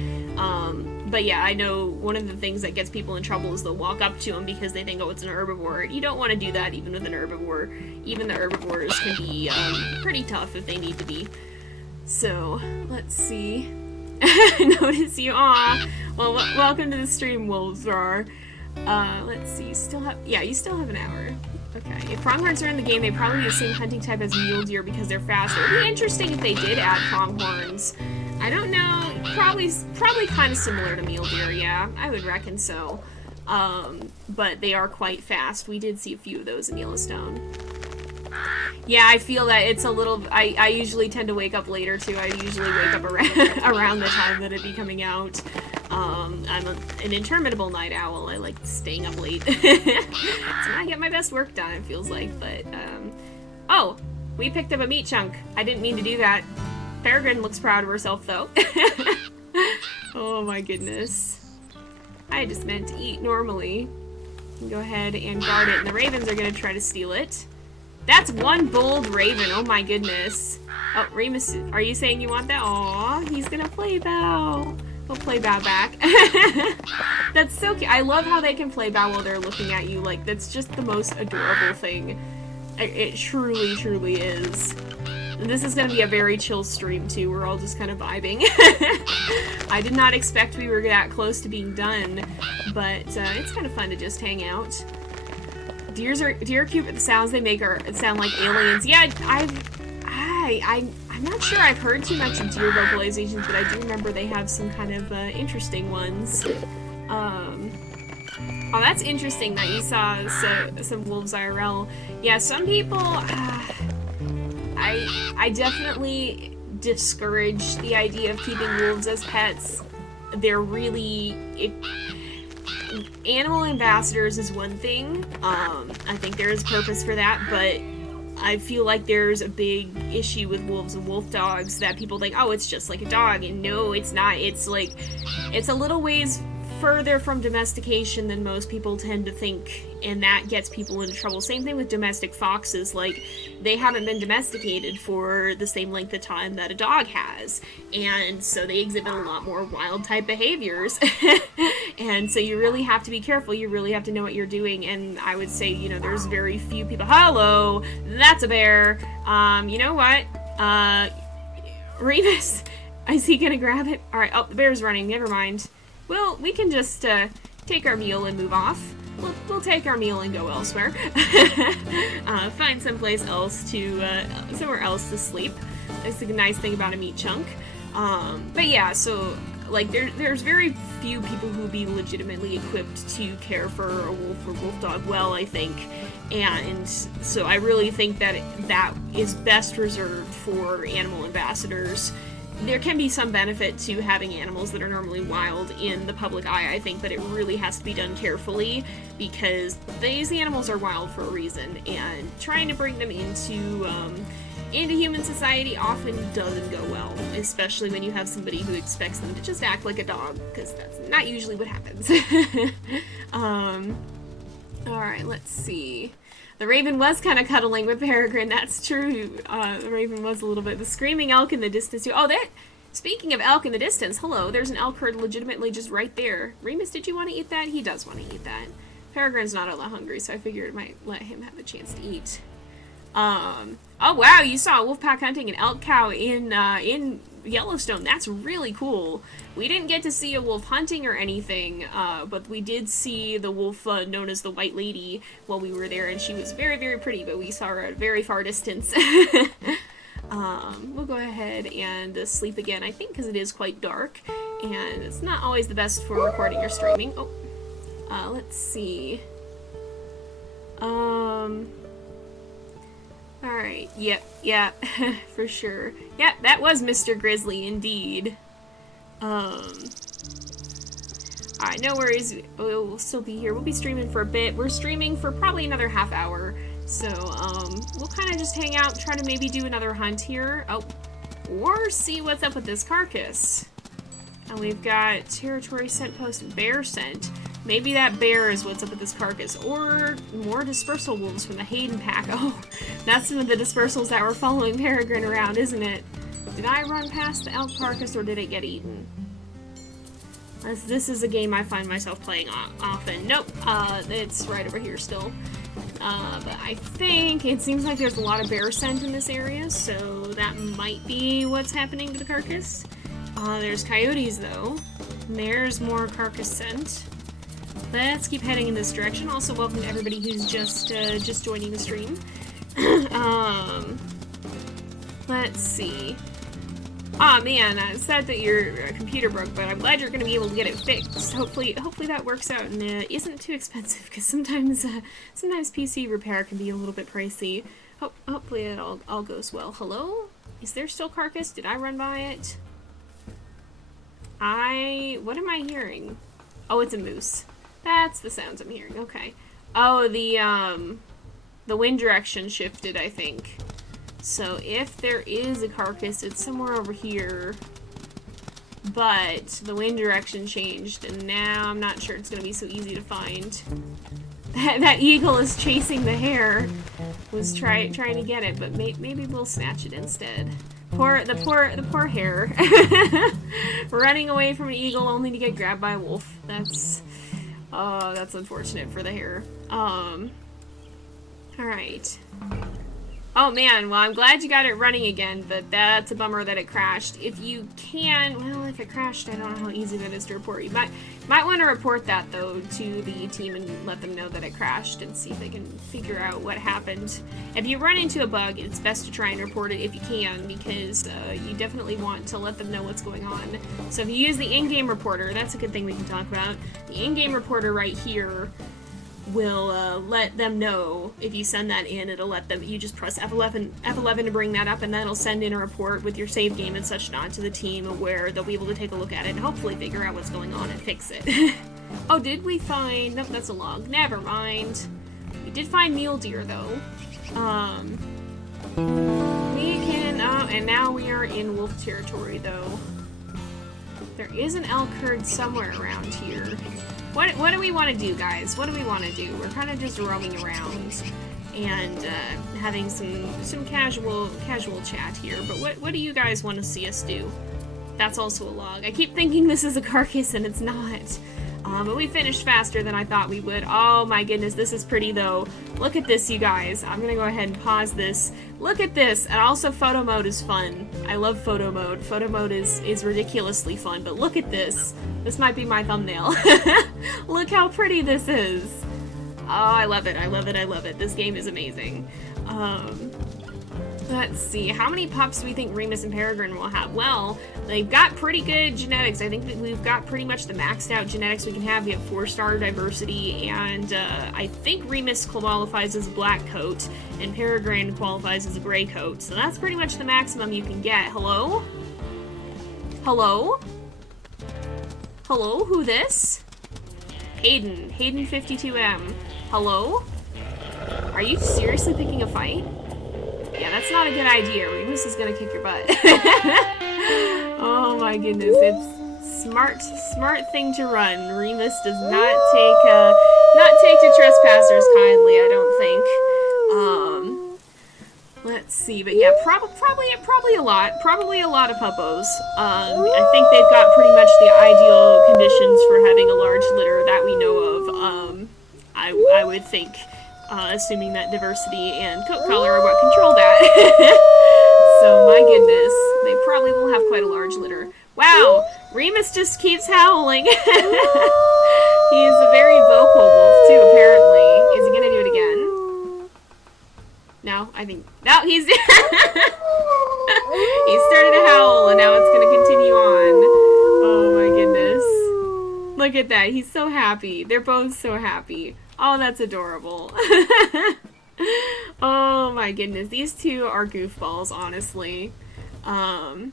But yeah, I know one of the things that gets people in trouble is they'll walk up to them because they think, oh, it's an herbivore. You don't want to do that even with an herbivore. Even the herbivores can be pretty tough if they need to be. So, let's see. Notice you. Aw. Well, welcome to the stream, Wolves Roar. Let's see. You still have an hour. Okay. If pronghorns are in the game, they probably be the same hunting type as mule deer because they're faster. It would be interesting if they did add pronghorns. I don't know. Probably kind of similar to mule deer, yeah. I would reckon so. But they are quite fast. We did see a few of those in Yellowstone. Yeah, I feel that it's a little... I usually tend to wake up later, too. I usually wake up around the time that it'd be coming out. I'm an interminable night owl. I like staying up late. So I get my best work done, it feels like, but, Oh! We picked up a meat chunk. I didn't mean to do that. Peregrine looks proud of herself, though. Oh my goodness. I just meant to eat normally. Go ahead and guard it, and the ravens are gonna try to steal it. That's one bold raven, oh my goodness. Oh, Remus, are you saying you want that? Aw, he's gonna play bow. He'll play bow back. That's so cute. I love how they can play bow while they're looking at you. Like, that's just the most adorable thing. It truly, truly is. And this is gonna be a very chill stream, too. We're all just kind of vibing. I did not expect we were that close to being done, but it's kind of fun to just hang out. Deer are cute, but the sounds they make sound like aliens. Yeah, I'm not sure I've heard too much of deer vocalizations, but I do remember they have some kind of interesting ones. Oh, that's interesting that you saw some wolves IRL. Yeah, some people, I definitely discourage the idea of keeping wolves as pets. They're really, animal ambassadors is one thing. I think there is purpose for that, but I feel like there's a big issue with wolves and wolf dogs that people think, oh, it's just like a dog, and no, it's not. It's like, it's a little ways further from domestication than most people tend to think, and that gets people into trouble. Same thing with domestic foxes. Like, they haven't been domesticated for the same length of time that a dog has, and so they exhibit a lot more wild type behaviors. And so you really have to be careful. You really have to know what you're doing. And I would say, you know, there's very few people. Hello, that's a bear. You know what, Remus, is he gonna grab it? All right. Oh, the bear's running. Never mind. Well, we can just take our meal and move off. We'll take our meal and go elsewhere. Find someplace else to, somewhere else to sleep. That's the nice thing about a meat chunk. But yeah, so, like, there's very few people who would be legitimately equipped to care for a wolf or wolf dog well, I think. And so I really think that that is best reserved for animal ambassadors. There can be some benefit to having animals that are normally wild in the public eye, I think, but it really has to be done carefully, because these animals are wild for a reason, and trying to bring them into human society often doesn't go well, especially when you have somebody who expects them to just act like a dog, because that's not usually what happens. Alright, let's see. The raven was kind of cuddling with Peregrine, that's true. The raven was a little bit. The screaming elk in the distance, too. Oh, speaking of elk in the distance, hello, there's an elk herd legitimately just right there. Remus, did you want to eat that? He does want to eat that. Peregrine's not all that hungry, so I figured it might let him have a chance to eat. Oh wow, you saw wolf pack hunting an elk cow in Yellowstone. That's really cool. We didn't get to see a wolf hunting or anything, but we did see the wolf known as the White Lady while we were there, and she was very, very pretty, but we saw her at a very far distance. We'll go ahead and sleep again, I think, because it is quite dark, and it's not always the best for recording or streaming. Oh, let's see. Alright, yep, yeah, for sure. Yeah, that was Mr. Grizzly, indeed. Alright, no worries, we'll still be here. We'll be streaming for a bit. We're streaming for probably another half hour, so, we'll kind of just hang out, try to maybe do another hunt here. Oh, or see what's up with this carcass. And we've got territory scent post and bear scent. Maybe that bear is what's up with this carcass, or more dispersal wolves from the Hayden pack. Oh, that's some of the dispersals that were following Peregrine around, isn't it? Did I run past the elk carcass, or did it get eaten? This is a game I find myself playing often. Nope, it's right over here still. But I think it seems like there's a lot of bear scent in this area, so that might be what's happening to the carcass. There's coyotes, though. There's more carcass scent. Let's keep heading in this direction. Also, welcome to everybody who's just joining the stream. Let's see. Aw, man, I'm sad that your computer broke, but I'm glad you're going to be able to get it fixed. Hopefully that works out and isn't too expensive, because sometimes PC repair can be a little bit pricey. Hopefully it all goes well. Hello? Is there still carcass? Did I run by it? What am I hearing? Oh, it's a moose. That's the sounds I'm hearing. Okay. Oh, the wind direction shifted, I think. So if there is a carcass, it's somewhere over here. But the wind direction changed, and now I'm not sure it's going to be so easy to find. That eagle is chasing the hare. Was trying to get it, but maybe we'll snatch it instead. The poor hare. Running away from an eagle only to get grabbed by a wolf. That's unfortunate for the hare. Alright. Oh man, well I'm glad you got it running again, but that's a bummer that it crashed. If you can, well if it crashed, I don't know how easy that is to report. You might want to report that though to the team and let them know that it crashed and see if they can figure out what happened. If you run into a bug, it's best to try and report it if you can, because you definitely want to let them know what's going on. So if you use the in-game reporter, that's a good thing we can talk about. The in-game reporter right here will let them know if you send that in. It'll let them, you just press F11 to bring that up, and then it'll send in a report with your save game and such not to the team, where they'll be able to take a look at it and hopefully figure out what's going on and fix it. Oh, did we find... Nope, that's a log. Never mind. We did find mule deer, though. We can... Oh, and now we are in wolf territory, though. There is an elk herd somewhere around here. What do we want to do, guys? What do we want to do? We're kind of just roaming around and having some casual chat here. But what do you guys want to see us do? That's also a log. I keep thinking this is a carcass, and it's not. But we finished faster than I thought we would. Oh my goodness, this is pretty though. Look at this, you guys. I'm gonna go ahead and pause this. Look at this. And also photo mode is fun. I love photo mode. Photo mode is ridiculously fun, but look at this. This might be my thumbnail. Look how pretty this is. Oh, I love it. I love it. I love it. This game is amazing. Let's see, how many pups do we think Remus and Peregrine will have? Well, they've got pretty good genetics. I think that we've got pretty much the maxed out genetics we can have. We have 4-star diversity, and I think Remus qualifies as a black coat, and Peregrine qualifies as a gray coat. So that's pretty much the maximum you can get. Hello? Hello? Hello, who this? Hayden 52M. Hello? Are you seriously picking a fight? Yeah, that's not a good idea. Remus is gonna kick your butt. Oh my goodness, it's smart thing to run. Remus does not take to trespassers kindly, I don't think. Let's see, but yeah, probably a lot of puppos. I think they've got pretty much the ideal conditions for having a large litter that we know of. I would think. Assuming that diversity and coat color are what control that. So, my goodness, they probably will have quite a large litter. Wow, Remus just keeps howling. He is a very vocal wolf, too, apparently. Is he gonna do it again? No, I think... No, he's... He started to howl, and now it's gonna continue on. Oh, my goodness. Look at that, he's so happy. They're both so happy. Oh, that's adorable. Oh my goodness, these two are goofballs, honestly. Oh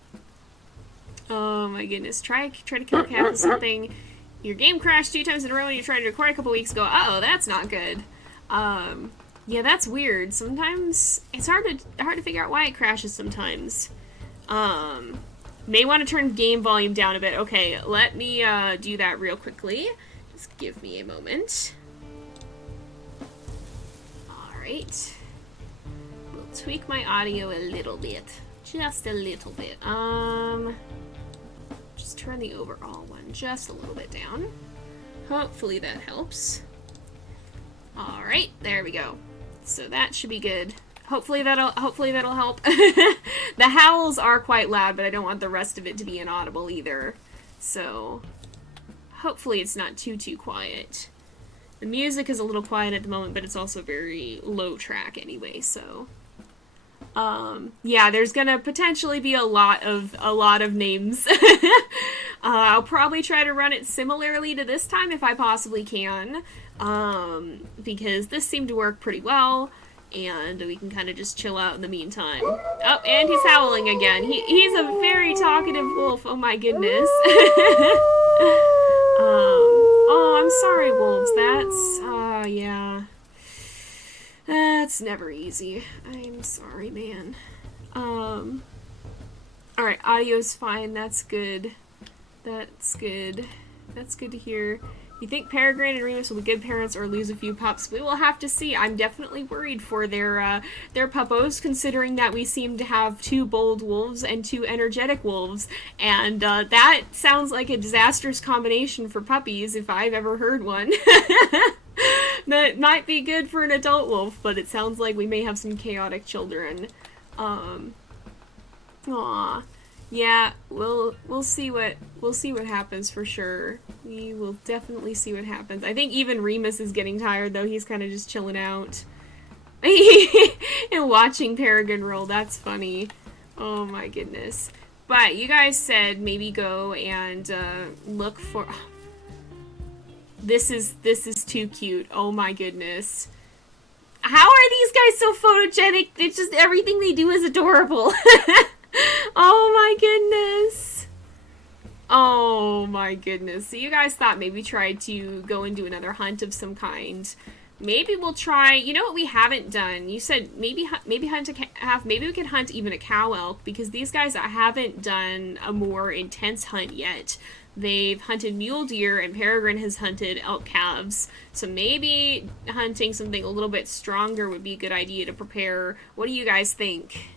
my goodness, try to kill a cat with something. Your game crashed 2 times in a row and you tried to record a couple weeks ago. Uh-oh, that's not good. Yeah, that's weird. Sometimes it's hard to figure out why it crashes sometimes. May want to turn game volume down a bit. Okay, let me do that real quickly. Just give me a moment. Alright. We'll tweak my audio a little bit. Just a little bit. Just turn the overall one just a little bit down. Hopefully that helps. Alright, there we go. So that should be good. Hopefully that'll help. The howls are quite loud, but I don't want the rest of it to be inaudible either. So hopefully it's not too quiet. The music is a little quiet at the moment, but it's also very low track anyway, so yeah, there's gonna potentially be a lot of names. I'll probably try to run it similarly to this time if I possibly can, because this seemed to work pretty well, and we can kind of just chill out in the meantime. Oh, and he's howling again. He's a very talkative wolf. Oh my goodness. Oh, I'm sorry, wolves. That's, yeah. That's never easy. I'm sorry, man. Alright, audio's fine. That's good. That's good. That's good to hear. You think Peregrine and Remus will be good parents or lose a few pups? We will have to see. I'm definitely worried for their puppos, considering that we seem to have 2 bold wolves and 2 energetic wolves, and that sounds like a disastrous combination for puppies if I've ever heard one. That might be good for an adult wolf, but it sounds like we may have some chaotic children. Aw. Yeah, we'll see what happens for sure. We will definitely see what happens. I think even Remus is getting tired, though. He's kind of just chilling out and watching Peregrine roll. That's funny. Oh my goodness. But you guys said maybe go and look for This is too cute. Oh my goodness. How are these guys so photogenic? It's just everything they do is adorable. Oh my goodness. Oh my goodness. So you guys thought maybe try to go and do another hunt of some kind. Maybe we'll try, you know what we haven't done? You said maybe hunt a calf, maybe we could hunt even a cow elk, because these guys haven't done a more intense hunt yet. They've hunted mule deer, and Peregrine has hunted elk calves. So maybe hunting something a little bit stronger would be a good idea to prepare. What do you guys think?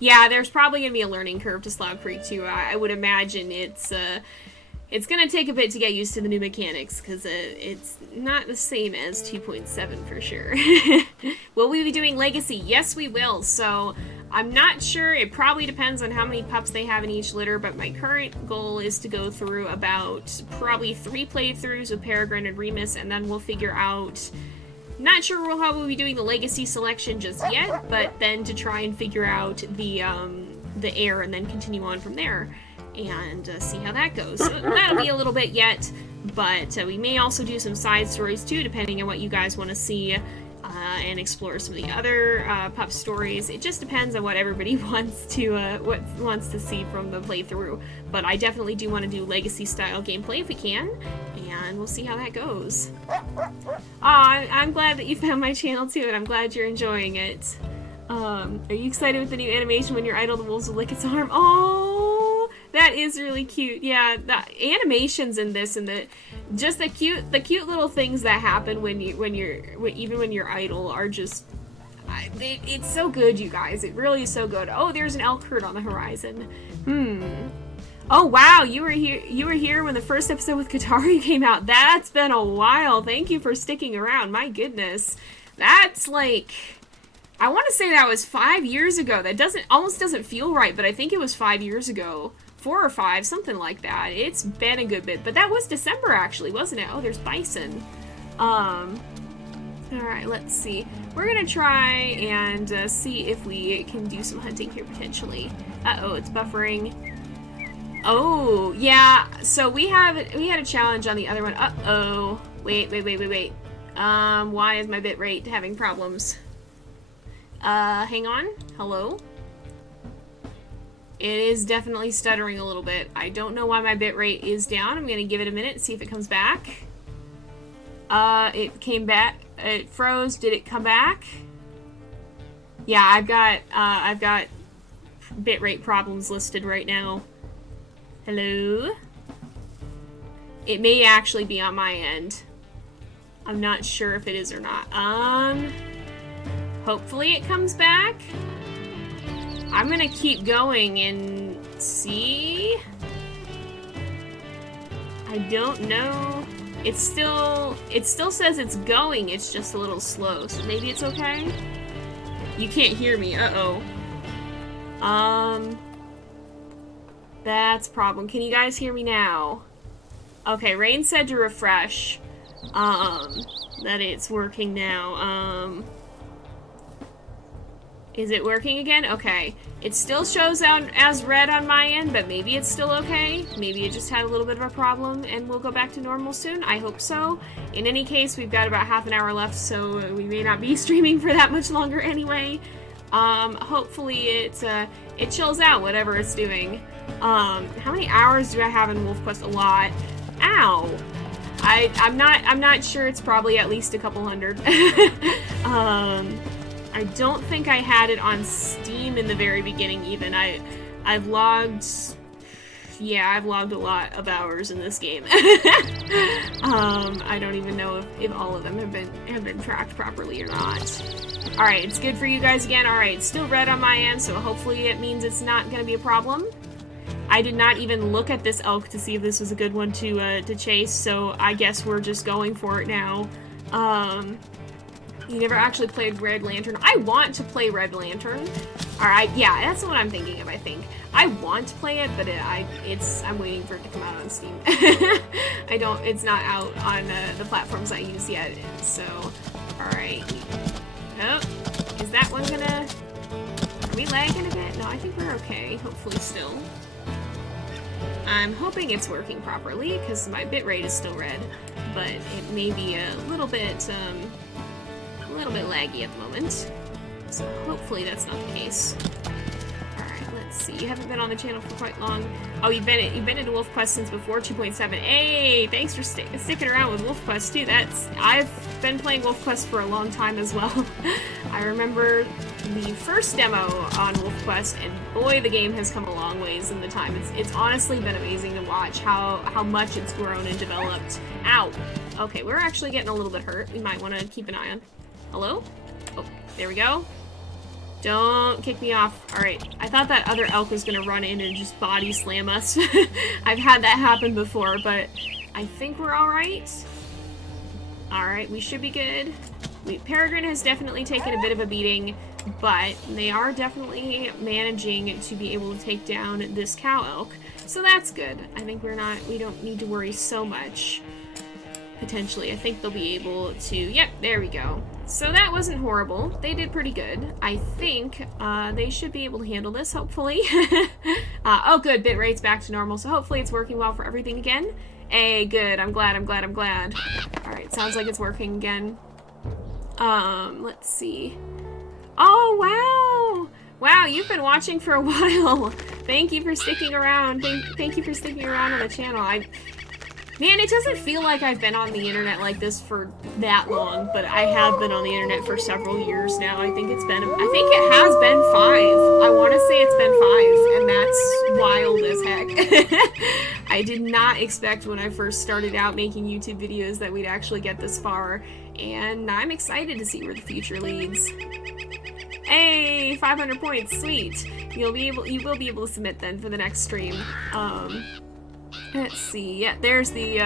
Yeah, there's probably going to be a learning curve to Slough Creek, too. I would imagine it's going to take a bit to get used to the new mechanics, because it's not the same as 2.7 for sure. Will we be doing Legacy? Yes, we will. So I'm not sure. It probably depends on how many pups they have in each litter, but my current goal is to go through about probably 3 playthroughs with Peregrine and Remus, and then we'll figure out... Not sure how we'll be doing the Legacy selection just yet, but then to try and figure out the heir and then continue on from there and see how that goes. So that'll be a little bit yet, but we may also do some side stories too, depending on what you guys want to see, and explore some of the other pup stories. It just depends on what everybody wants to see from the playthrough. But I definitely do want to do Legacy style gameplay if we can, and we'll see how that goes. I'm glad that you found my channel too, and I'm glad you're enjoying it. Are you excited with the new animation when your idol the wolves will lick its arm? Oh, that is really cute. Yeah, the animations in this and just the cute little things that happen when you're idle are just it's so good, you guys. It really is so good. Oh, there's an elk herd on the horizon. Oh wow, you were here when the first episode with Katari came out. That's been a while. Thank you for sticking around. My goodness. That's like, I want to say that was 5 years ago. That almost doesn't feel right, but I think it was 5 years ago. 4 or 5, something like that. It's been a good bit, but that was December actually, wasn't it? Oh, there's bison. Alright, let's see. We're gonna try and see if we can do some hunting here potentially. Uh-oh, it's buffering. Oh, yeah, so we had a challenge on the other one. Uh-oh. Wait. Why is my bitrate having problems? Hang on. Hello? It is definitely stuttering a little bit. I don't know why my bitrate is down. I'm gonna give it a minute and see if it comes back. It came back. It froze. Did it come back? Yeah, I've got bitrate problems listed right now. Hello? It may actually be on my end. I'm not sure if it is or not. Hopefully it comes back. I'm gonna keep going and see. I don't know. It still says it's going, it's just a little slow, so maybe it's okay? You can't hear me, uh-oh. That's a problem. Can you guys hear me now? Okay, Rain said to refresh, that it's working now. Is it working again? Okay. It still shows out as red on my end, but maybe it's still okay. Maybe it just had a little bit of a problem and we'll go back to normal soon. I hope so. In any case, we've got about half an hour left, so we may not be streaming for that much longer anyway. Hopefully it chills out, whatever it's doing. How many hours do I have in WolfQuest? A lot. Ow! I'm not sure. It's probably at least a couple hundred. I don't think I had it on Steam in the very beginning even. I've logged a lot of hours in this game. I don't even know if all of them have been tracked properly or not. Alright, it's good for you guys again. Alright, it's still red on my end, so hopefully it means it's not gonna be a problem. I did not even look at this elk to see if this was a good one to chase, so I guess we're just going for it now. You never actually played Red Lantern. I want to play Red Lantern. Alright, yeah, that's what I'm thinking of, I think. I want to play it, but I'm waiting for it to come out on Steam. It's not out on the platforms I use yet, so, alright. Oh, is that one gonna... Are we lagging a bit? No, I think we're okay, hopefully still. I'm hoping it's working properly, because my bitrate is still red, but it may be a little bit laggy at the moment. So hopefully that's not the case. Alright, let's see. You haven't been on the channel for quite long. Oh, you've been into WolfQuest since before 2.7. Hey, thanks for sticking around with WolfQuest too. I've been playing WolfQuest for a long time as well. I remember the first demo on WolfQuest, and boy, the game has come a long ways in the time. It's honestly been amazing to watch how much it's grown and developed. Ow! Okay, we're actually getting a little bit hurt. We might want to keep an eye on. Hello? Oh, there we go. Don't kick me off. Alright, I thought that other elk was gonna run in and just body slam us. I've had that happen before, but I think we're alright. Alright, we should be good. Peregrine has definitely taken a bit of a beating, but they are definitely managing to be able to take down this cow elk. So that's good. I think we don't need to worry so much. Potentially, I think they'll be able to, yep, there we go. So that wasn't horrible. They did pretty good. I think they should be able to handle this, hopefully. Oh good, bitrate's back to normal, so hopefully it's working well for everything again. Hey, good, I'm glad. Alright, sounds like it's working again. Let's see. Oh, wow! Wow, you've been watching for a while. Thank you for sticking around. Thank you for sticking around on the channel. Man, it doesn't feel like I've been on the internet like this for that long, but I have been on the internet for several years now. I think it has been 5. I want to say it's been 5, and that's wild as heck. I did not expect when I first started out making YouTube videos that we'd actually get this far, and I'm excited to see where the future leads. Hey, 500 points, sweet. You will be able to submit then for the next stream. Let's see, yeah, there's the,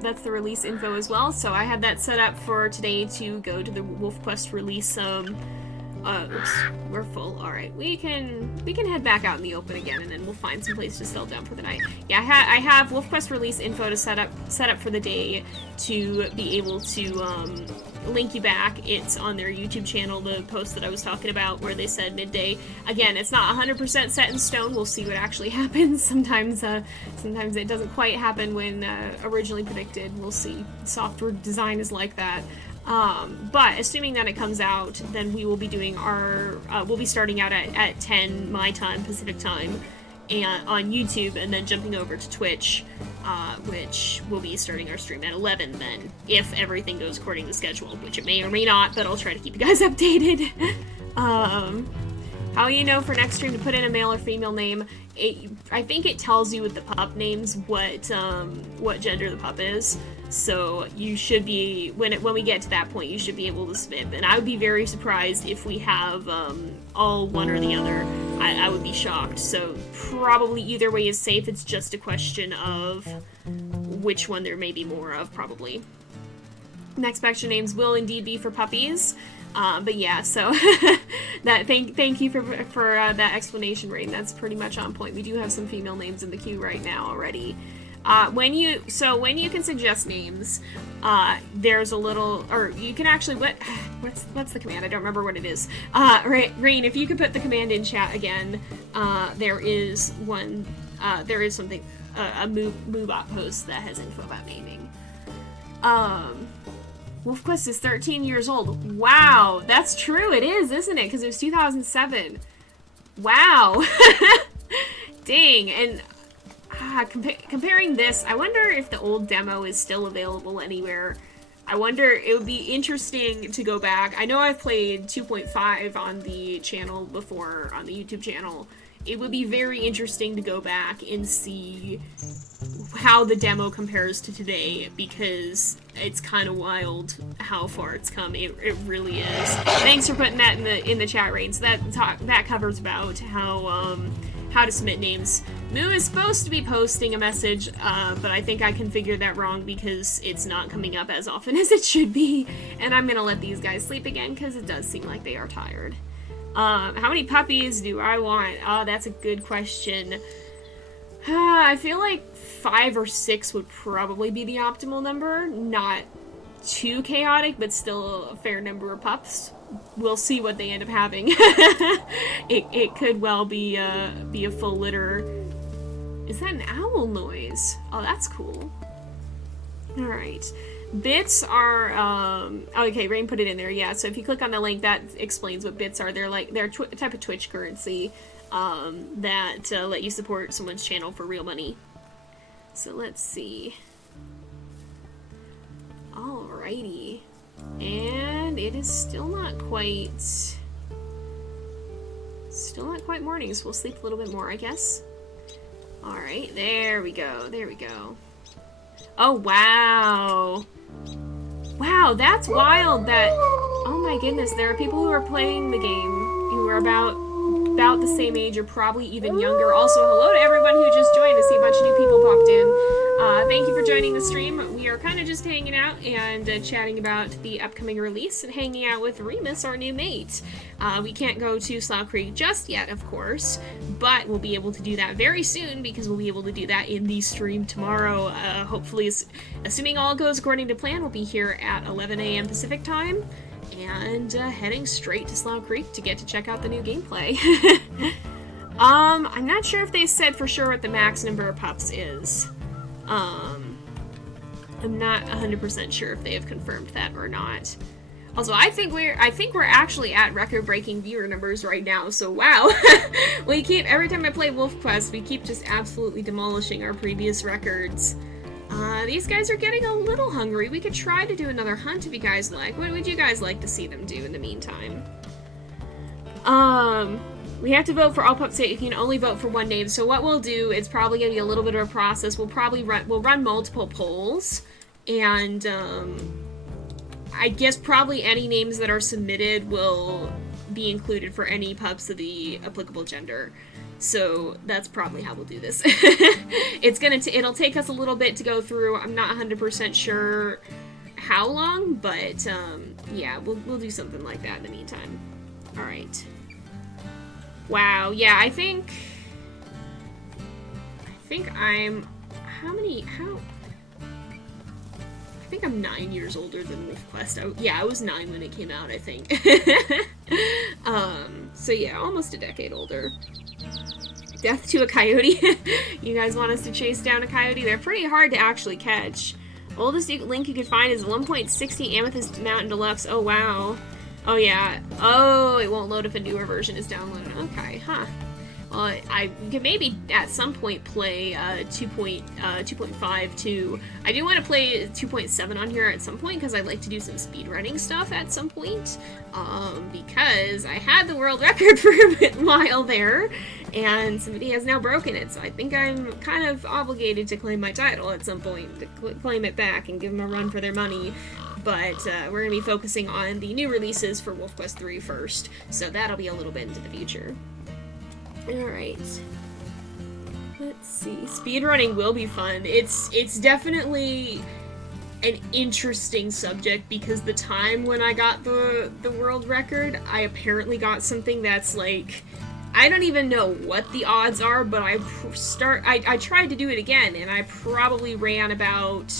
that's the release info as well, so I had that set up for today to go to the WolfQuest release, oops, we're full, alright, we can head back out in the open again, and then we'll find some place to settle down for the night. Yeah, I have WolfQuest release info to set up for the day to be able to, link you back. It's on their YouTube channel, the post that I was talking about where they said midday. Again, it's not 100% set in stone. We'll see what actually happens. Sometimes it doesn't quite happen when originally predicted. We'll see. Software design is like that. But assuming that it comes out, then we will be doing we'll be starting out at 10 my time, Pacific time, and on YouTube, and then jumping over to Twitch, which will be starting our stream at 11 then, if everything goes according to schedule, which it may or may not, but I'll try to keep you guys updated. How you know for next stream to put in a male or female name? I think it tells you with the pup names what gender the pup is. So you should be, when we get to that point, you should be able to submit. And I would be very surprised if we have all one or the other. I would be shocked. So probably either way is safe. It's just a question of which one there may be more of, probably. Next batch of names will indeed be for puppies. But yeah, so thank you for that explanation, Rain. That's pretty much on point. We do have some female names in the queue right now already. When you can suggest names, there's a little, or you can actually, what's the command? I don't remember what it is. Rain, if you could put the command in chat again, there is something, a Moobot post that has info about naming. WolfQuest is 13 years old. Wow, that's true. It is, isn't it? Because it was 2007. Wow. Dang. And comparing this, I wonder if the old demo is still available anywhere. I wonder, it would be interesting to go back. I know I've played 2.5 on the channel before, on the YouTube channel. It would be very interesting to go back and see how the demo compares to today, because it's kind of wild how far it's come. It really is. Thanks for putting that in the chat, Rain. So that covers about how to submit names. Moo is supposed to be posting a message, but I think I configured that wrong because it's not coming up as often as it should be. And I'm gonna let these guys sleep again because it does seem like they are tired. How many puppies do I want? Oh, that's a good question. I feel like 5 or 6 would probably be the optimal number. Not too chaotic, but still a fair number of pups. We'll see what they end up having. It could well be a full litter. Is that an owl noise? Oh, that's cool. Alright. Bits are, okay, Rain put it in there, yeah. So if you click on the link, that explains what bits are. They're like, they're a type of Twitch currency, that let you support someone's channel for real money. So let's see. Alrighty. And it is still not quite morning, so we'll sleep a little bit more, I guess. Alright, there we go, there we go. Oh, wow. Wow, that's wild that... Oh my goodness, there are people who are playing the game who are about the same age or probably even younger. Also, hello to everyone who just joined. I see a bunch of new people popped in. Thank you for joining the stream. We are kind of just hanging out and chatting about the upcoming release and hanging out with Remus, our new mate. We can't go to Slough Creek just yet, of course, but we'll be able to do that very soon because we'll be able to do that in the stream tomorrow. Hopefully, assuming all goes according to plan, we'll be here at 11 a.m. Pacific time and heading straight to Slough Creek to get to check out the new gameplay. I'm not sure if they said for sure what the max number of pups is. I'm not 100% sure if they have confirmed that or not. Also, I think we're actually at record-breaking viewer numbers right now, so wow. Every time I play WolfQuest, we keep just absolutely demolishing our previous records. These guys are getting a little hungry. We could try to do another hunt if you guys like. What would you guys like to see them do in the meantime? We have to vote for all pups. You can only vote for one name. So what we'll do, it's probably going to be a little bit of a process. We'll run multiple polls, and I guess probably any names that are submitted will be included for any pups of the applicable gender. So that's probably how we'll do this. It'll take us a little bit to go through. I'm not 100% sure how long, but yeah, we'll do something like that in the meantime. All right. Wow. Yeah, I think I'm I think I'm 9 years older than WolfQuest. I was 9 when it came out, I think. So yeah, almost a decade older. Death to a coyote. You guys want us to chase down a coyote? They're pretty hard to actually catch. Oldest link you can find is 1.60 Amethyst Mountain Deluxe. Oh, wow. Oh, yeah. Oh, it won't load if a newer version is downloaded. Okay, huh. Well, I could maybe at some point play 2.5 too. I do want to play 2.7 on here at some point because I'd like to do some speedrunning stuff at some point. Because I had the world record for a while there, and somebody has now broken it, so I think I'm kind of obligated to claim my title at some point, to claim it back and give them a run for their money. But we're going to be focusing on the new releases for WolfQuest 3 first, so that'll be a little bit into the future. Alright. Let's see. Speedrunning will be fun. It's definitely an interesting subject because the time when I got the world record, I apparently got something that's like, I don't even know what the odds are, but I tried to do it again, and I probably ran about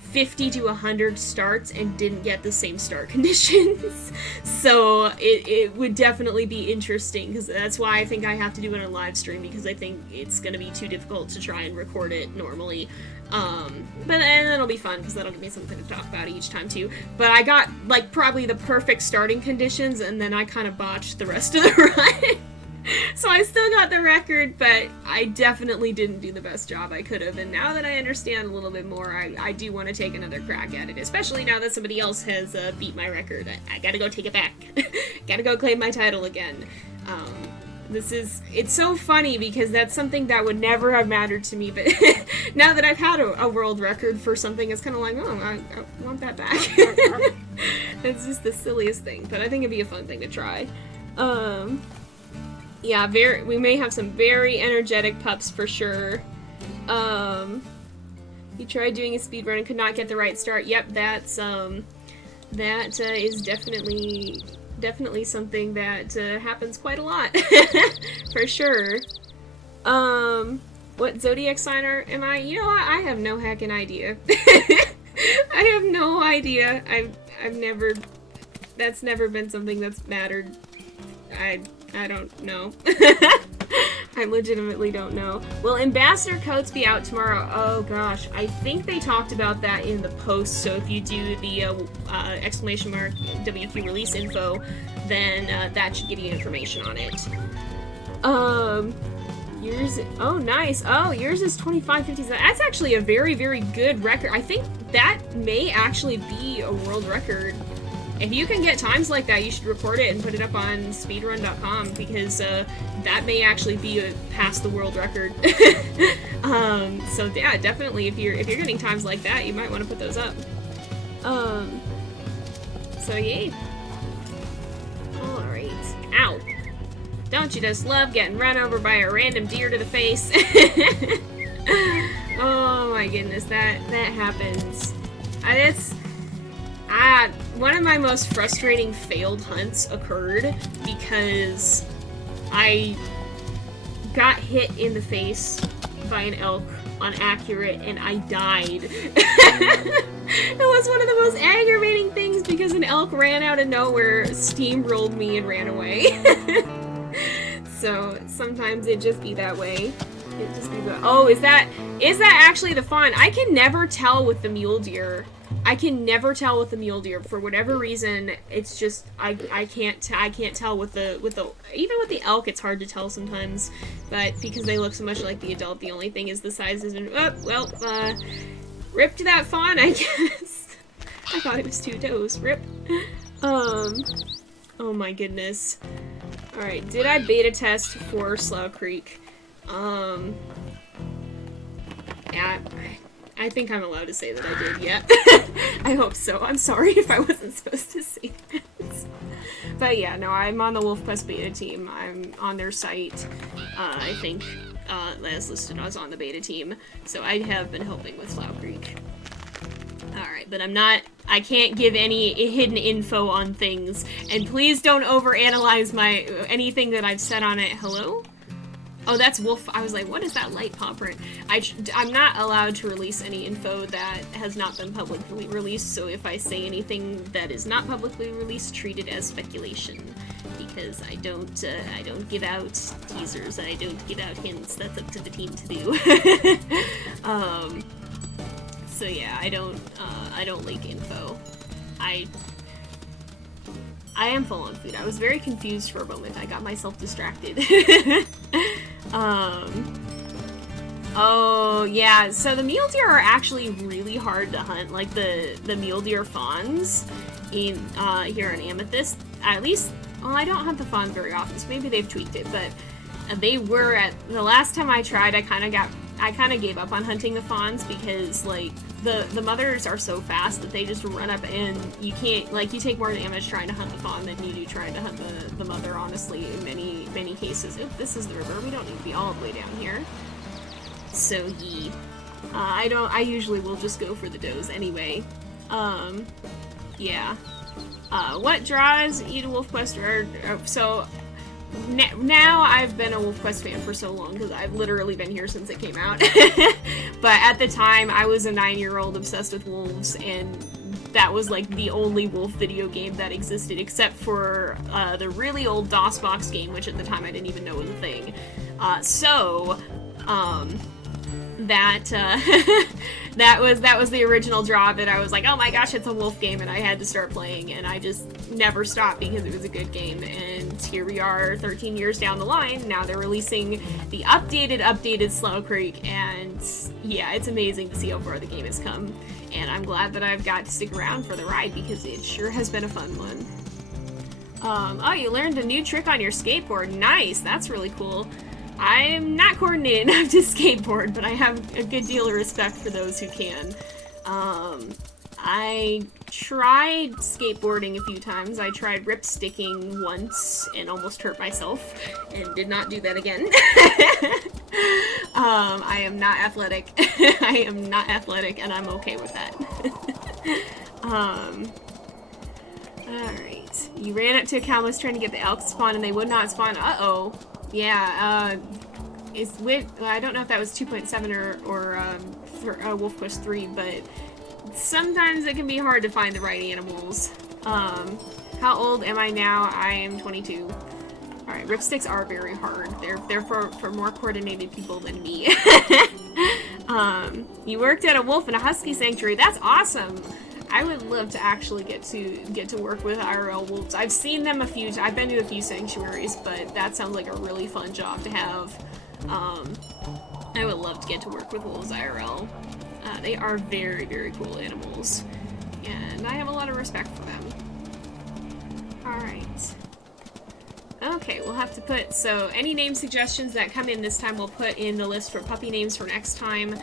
50 to 100 starts and didn't get the same start conditions. So it would definitely be interesting, because that's why I think I have to do it on live stream, because I think it's going to be too difficult to try and record it normally. But it'll be fun, because that'll give me something to talk about each time too. But I got like probably the perfect starting conditions, and then I kind of botched the rest of the run. So I still got the record, but I definitely didn't do the best job I could have, and now that I understand a little bit more, I do want to take another crack at it, especially now that somebody else has beat my record. I gotta go take it back. Gotta go claim my title again. It's so funny because that's something that would never have mattered to me, but now that I've had a world record for something, it's kind of like, oh, I want that back. It's just the silliest thing, but I think it'd be a fun thing to try. Yeah, we may have some very energetic pups for sure. He tried doing a speedrun and could not get the right start. Yep, that is definitely something that happens quite a lot, for sure. What zodiac sign am I? You know what? I have no heckin' idea. I have no idea. That's never been something that's mattered. I don't know. I I legitimately don't know. Will Ambassador coats be out tomorrow? Oh gosh, I think they talked about that in the post, so if you do the exclamation mark WQ release info, then that should give you information on it. Yours, oh nice. Oh, yours is 25.57. That's actually a very, very good record. I think that may actually be a world record. If you can get times like that, you should record it and put it up on speedrun.com, because that may actually be past the world record. So yeah, definitely if you're getting times like that, you might want to put those up. So yay. Alright. Ow. Don't you just love getting run over by a random deer to the face? Oh my goodness, that happens. One of my most frustrating failed hunts occurred because I got hit in the face by an elk on accurate and I died. It was one of the most aggravating things because an elk ran out of nowhere, steamrolled me, and ran away. So sometimes it just be that way. It just be that. Oh, is that actually the fawn? I can never tell with the mule deer. I can never tell with the mule deer for whatever reason. It's just I can't tell with the even with the elk. It's hard to tell sometimes, but because they look so much like the adult, the only thing is the size isn't. Oh, well, rip to that fawn, I guess. I thought it was 2 toes. Rip. Oh my goodness. All right, did I beta test for Slough Creek? Yeah. I think I'm allowed to say that I did, yeah. I hope so. I'm sorry if I wasn't supposed to say that. But yeah, no, I'm on the WolfQuest beta team. I'm on their site. I think as listed, I was on the beta team. So I have been helping with Slough Creek. Alright, but I can't give any hidden info on things. And please don't overanalyze anything that I've said on it. Hello? Oh, that's wolf. I was like, what is that light paw print? I'm not allowed to release any info that has not been publicly released, so if I say anything that is not publicly released, treat it as speculation. Because I don't give out teasers, I don't give out hints. That's up to the team to do. So yeah, I don't leak info. I am full on food. I was very confused for a moment. I got myself distracted. Oh yeah, so the mule deer are actually really hard to hunt, like the mule deer fawns in here in Amethyst. At least, well, I don't hunt the fawns very often, so maybe they've tweaked it, but they were at the last time I tried. I kind of gave up on hunting the fawns because like the mothers are so fast that they just run up and you can't, like, you take more damage trying to hunt the fawn than you do trying to hunt the mother, honestly, in many cases. Oop, this is the river. We don't need to be all the way down here. So I usually will just go for the does anyway. Yeah. What draws you to WolfQuest? So now I've been a WolfQuest fan for so long because I've literally been here since it came out. But at the time, I was a 9-year-old obsessed with wolves, and that was like the only wolf video game that existed, except for the really old DOSBox game, which at the time I didn't even know was a thing. That was the original draw of it. I was like, oh my gosh, it's a wolf game, and I had to start playing, and I just never stopped because it was a good game. And here we are 13 years down the line. Now they're releasing the updated Slough Creek, and yeah, it's amazing to see how far the game has come. And I'm glad that I've got to stick around for the ride because it sure has been a fun one. Oh, you learned a new trick on your skateboard. Nice, that's really cool. I'm not coordinated enough to skateboard, but I have a good deal of respect for those who can. I tried skateboarding a few times. I tried ripsticking once and almost hurt myself, and did not do that again. I am not athletic. I am not athletic, and I'm okay with that. Alright. You ran up to a cow trying to get the elk to spawn, and they would not spawn. Uh-oh. Yeah, I don't know if that was 2.7 or for WolfQuest 3, but sometimes it can be hard to find the right animals. How old am I now? I am 22. Alright, ripsticks are very hard. They're for more coordinated people than me. You worked at a wolf and a husky sanctuary. That's awesome! I would love to actually get to work with IRL wolves. I've seen them a few times. I've been to a few sanctuaries, but that sounds like a really fun job to have. I would love to get to work with wolves IRL. They are very, very cool animals, and I have a lot of respect for them. Alright. Okay, we'll have to put, so any name suggestions that come in this time we'll put in the list for puppy names for next time.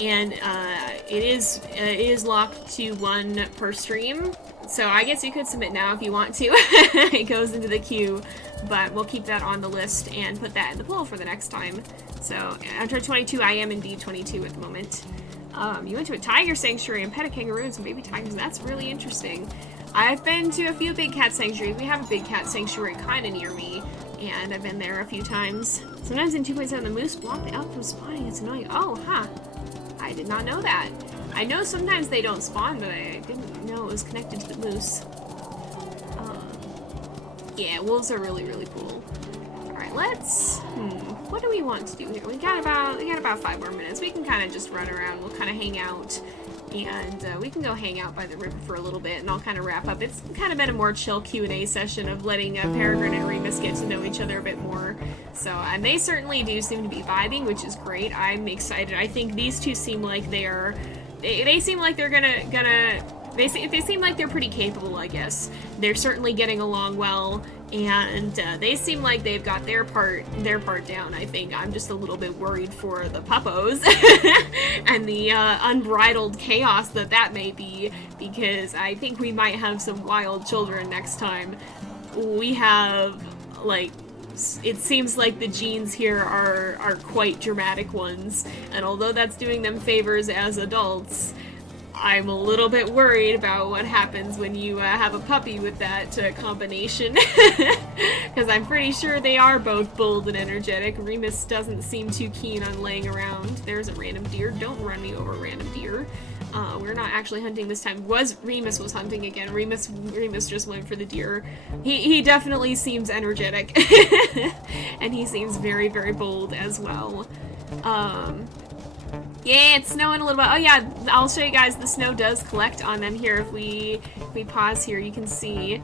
And it is locked to 1 per stream, so I guess you could submit now if you want to. It goes into the queue, but we'll keep that on the list and put that in the poll for the next time. So, after 22, I am indeed 22 at the moment. You went to a tiger sanctuary and pet a kangaroo and some baby tigers. That's really interesting. I've been to a few big cat sanctuaries. We have a big cat sanctuary kind of near me, and I've been there a few times. Sometimes in 2.7, the moose block the elk from spawning. It's annoying. Oh, huh. I did not know that. I know sometimes they don't spawn, but I didn't know it was connected to the moose. Yeah, wolves are really, really cool. Alright, let's... what do we want to do here? We got about 5 more minutes. We can kind of just run around. We'll kind of hang out. And we can go hang out by the river for a little bit, and I'll kind of wrap up. It's kind of been a more chill Q&A session of letting Peregrine and Remus get to know each other a bit more. So, and they certainly do seem to be vibing, which is great. I'm excited. I think these two seem like they are... They seem like they're they seem like they're pretty capable, I guess. They're certainly getting along well, and they seem like they've got their part down. I think I'm just a little bit worried for the puppos and the unbridled chaos that may be, because I think we might have some wild children next time. We have, like, it seems like the genes here are quite dramatic ones, and although that's doing them favors as adults, I'm a little bit worried about what happens when you have a puppy with that combination, because I'm pretty sure they are both bold and energetic. Remus doesn't seem too keen on laying around. There's a random deer. Don't run me over, random deer. We're not actually hunting this time. Remus was hunting again. Remus just went for the deer. He definitely seems energetic, and he seems very, very bold as well. Yeah, it's snowing a little bit. Oh yeah, I'll show you guys the snow does collect on them here. If we pause here, you can see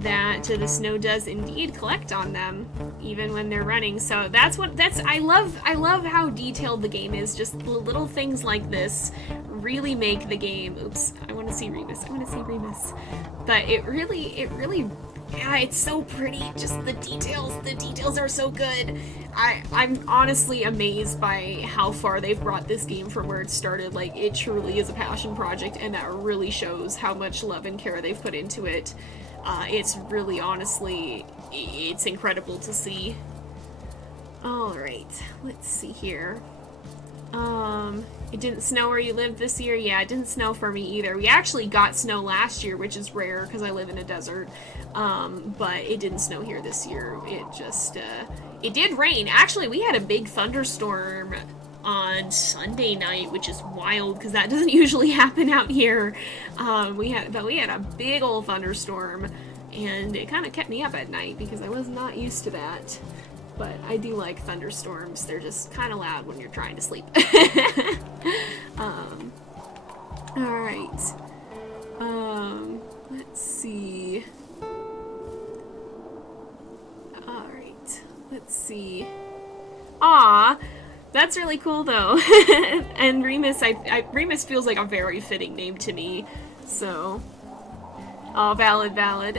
that the snow does indeed collect on them, even when they're running. So I love how detailed the game is. Just the little things like this really make the game. Oops, I want to see Remus. But it really, yeah, it's so pretty. Just the details are so good. I'm honestly amazed by how far they've brought this game from where it started. Like, it truly is a passion project, and that really shows how much love and care they've put into it. It's really, honestly, it's incredible to see. Alright, let's see here. It didn't snow where you lived this year? Yeah, it didn't snow for me either. We actually got snow last year, which is rare because I live in a desert. But it didn't snow here this year. It just, it did rain. Actually, we had a big thunderstorm on Sunday night, which is wild because that doesn't usually happen out here. We had a big old thunderstorm, and it kind of kept me up at night because I was not used to that. But I do like thunderstorms. They're just kind of loud when you're trying to sleep. Alright. Let's see. Alright. Let's see. Aw! That's really cool, though. And Remus, Remus feels like a very fitting name to me, so... Oh, valid.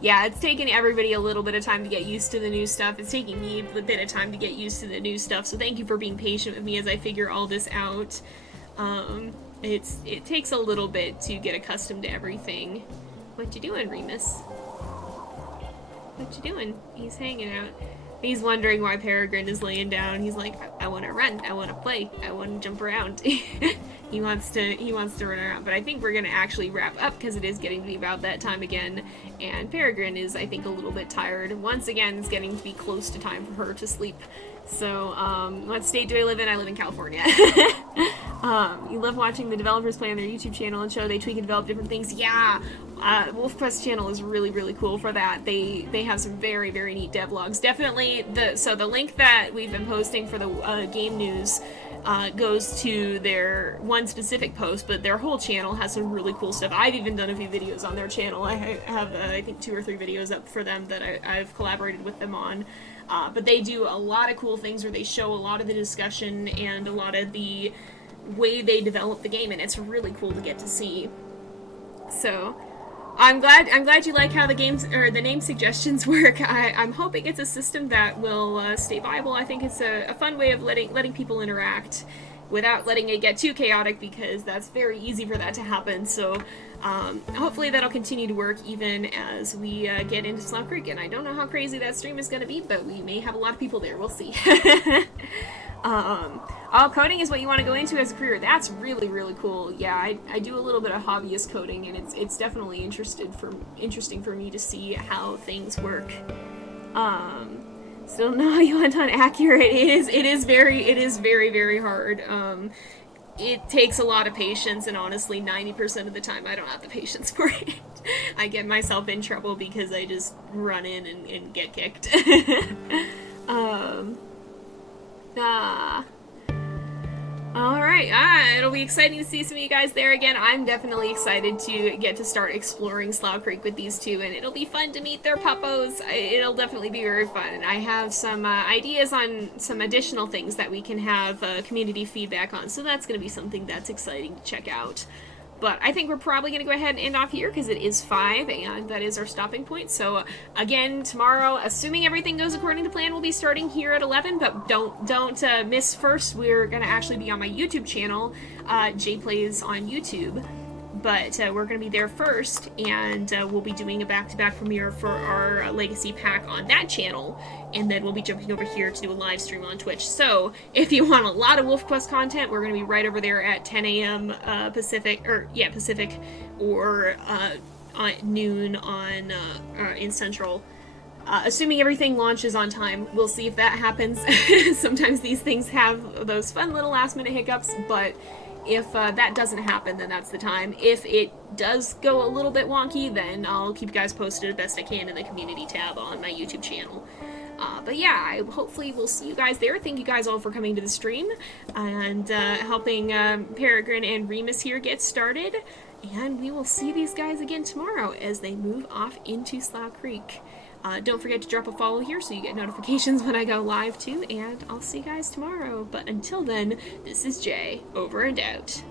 Yeah, it's taken everybody a little bit of time to get used to the new stuff. It's taking me a bit of time to get used to the new stuff, so thank you for being patient with me as I figure all this out. It takes a little bit to get accustomed to everything. What you doing, Remus? What you doing? He's hanging out. He's wondering why Peregrine is laying down. He's like, I want to run, I want to play, I want to jump around. He wants to run around, but I think we're gonna actually wrap up because it is getting to be about that time again, and Peregrine is, I think, a little bit tired. Once again, it's getting to be close to time for her to sleep. So, what state do I live in? I live in California. You love watching the developers play on their YouTube channel and show they tweak and develop different things. Yeah, WolfQuest channel is really, really cool for that. They have some very, very neat devlogs. Definitely, the link that we've been posting for the game news goes to their one specific post, but their whole channel has some really cool stuff. I've even done a few videos on their channel. I have, I think, 2 or 3 videos up for them that I've collaborated with them on. But they do a lot of cool things where they show a lot of the discussion and a lot of the way they develop the game, and it's really cool to get to see. So I'm glad you like how the games or the name suggestions work. I'm hoping it's a system that will stay viable. I think it's a fun way of letting people interact without letting it get too chaotic, because that's very easy for that to happen. So hopefully that'll continue to work even as we get into Slough Creek. And I don't know how crazy that stream is going to be, but we may have a lot of people there. We'll see. Coding is what you want to go into as a career. That's really, really cool. Yeah, I do a little bit of hobbyist coding, and it's definitely interesting for me to see how things work. Still know how you went on accurate. It is very, very hard. It takes a lot of patience, and honestly, 90% of the time I don't have the patience for it. I get myself in trouble because I just run in and get kicked. Alright, it'll be exciting to see some of you guys there again. I'm definitely excited to get to start exploring Slough Creek with these two, and it'll be fun to meet their puppos. It'll definitely be very fun, and I have some ideas on some additional things that we can have community feedback on, so that's going to be something that's exciting to check out. But I think we're probably going to go ahead and end off here because it is 5, and that is our stopping point. So again, tomorrow, assuming everything goes according to plan, we'll be starting here at 11. But don't miss first. We're going to actually be on my YouTube channel, JayPlays on YouTube. But we're going to be there first, and we'll be doing a back-to-back premiere for our Legacy Pack on that channel, and then we'll be jumping over here to do a live stream on Twitch. So if you want a lot of WolfQuest content, we're going to be right over there at 10 a.m. Pacific, or noon on in Central. Assuming everything launches on time, we'll see if that happens. Sometimes these things have those fun little last-minute hiccups, but if that doesn't happen, then that's the time. If it does go a little bit wonky, then I'll keep you guys posted as best I can in the community tab on my YouTube channel. But yeah, hopefully we'll see you guys there. Thank you guys all for coming to the stream and helping Peregrine and Remus here get started. And we will see these guys again tomorrow as they move off into Slough Creek. Don't forget to drop a follow here so you get notifications when I go live too, and I'll see you guys tomorrow. But until then, this is Jay, over and out.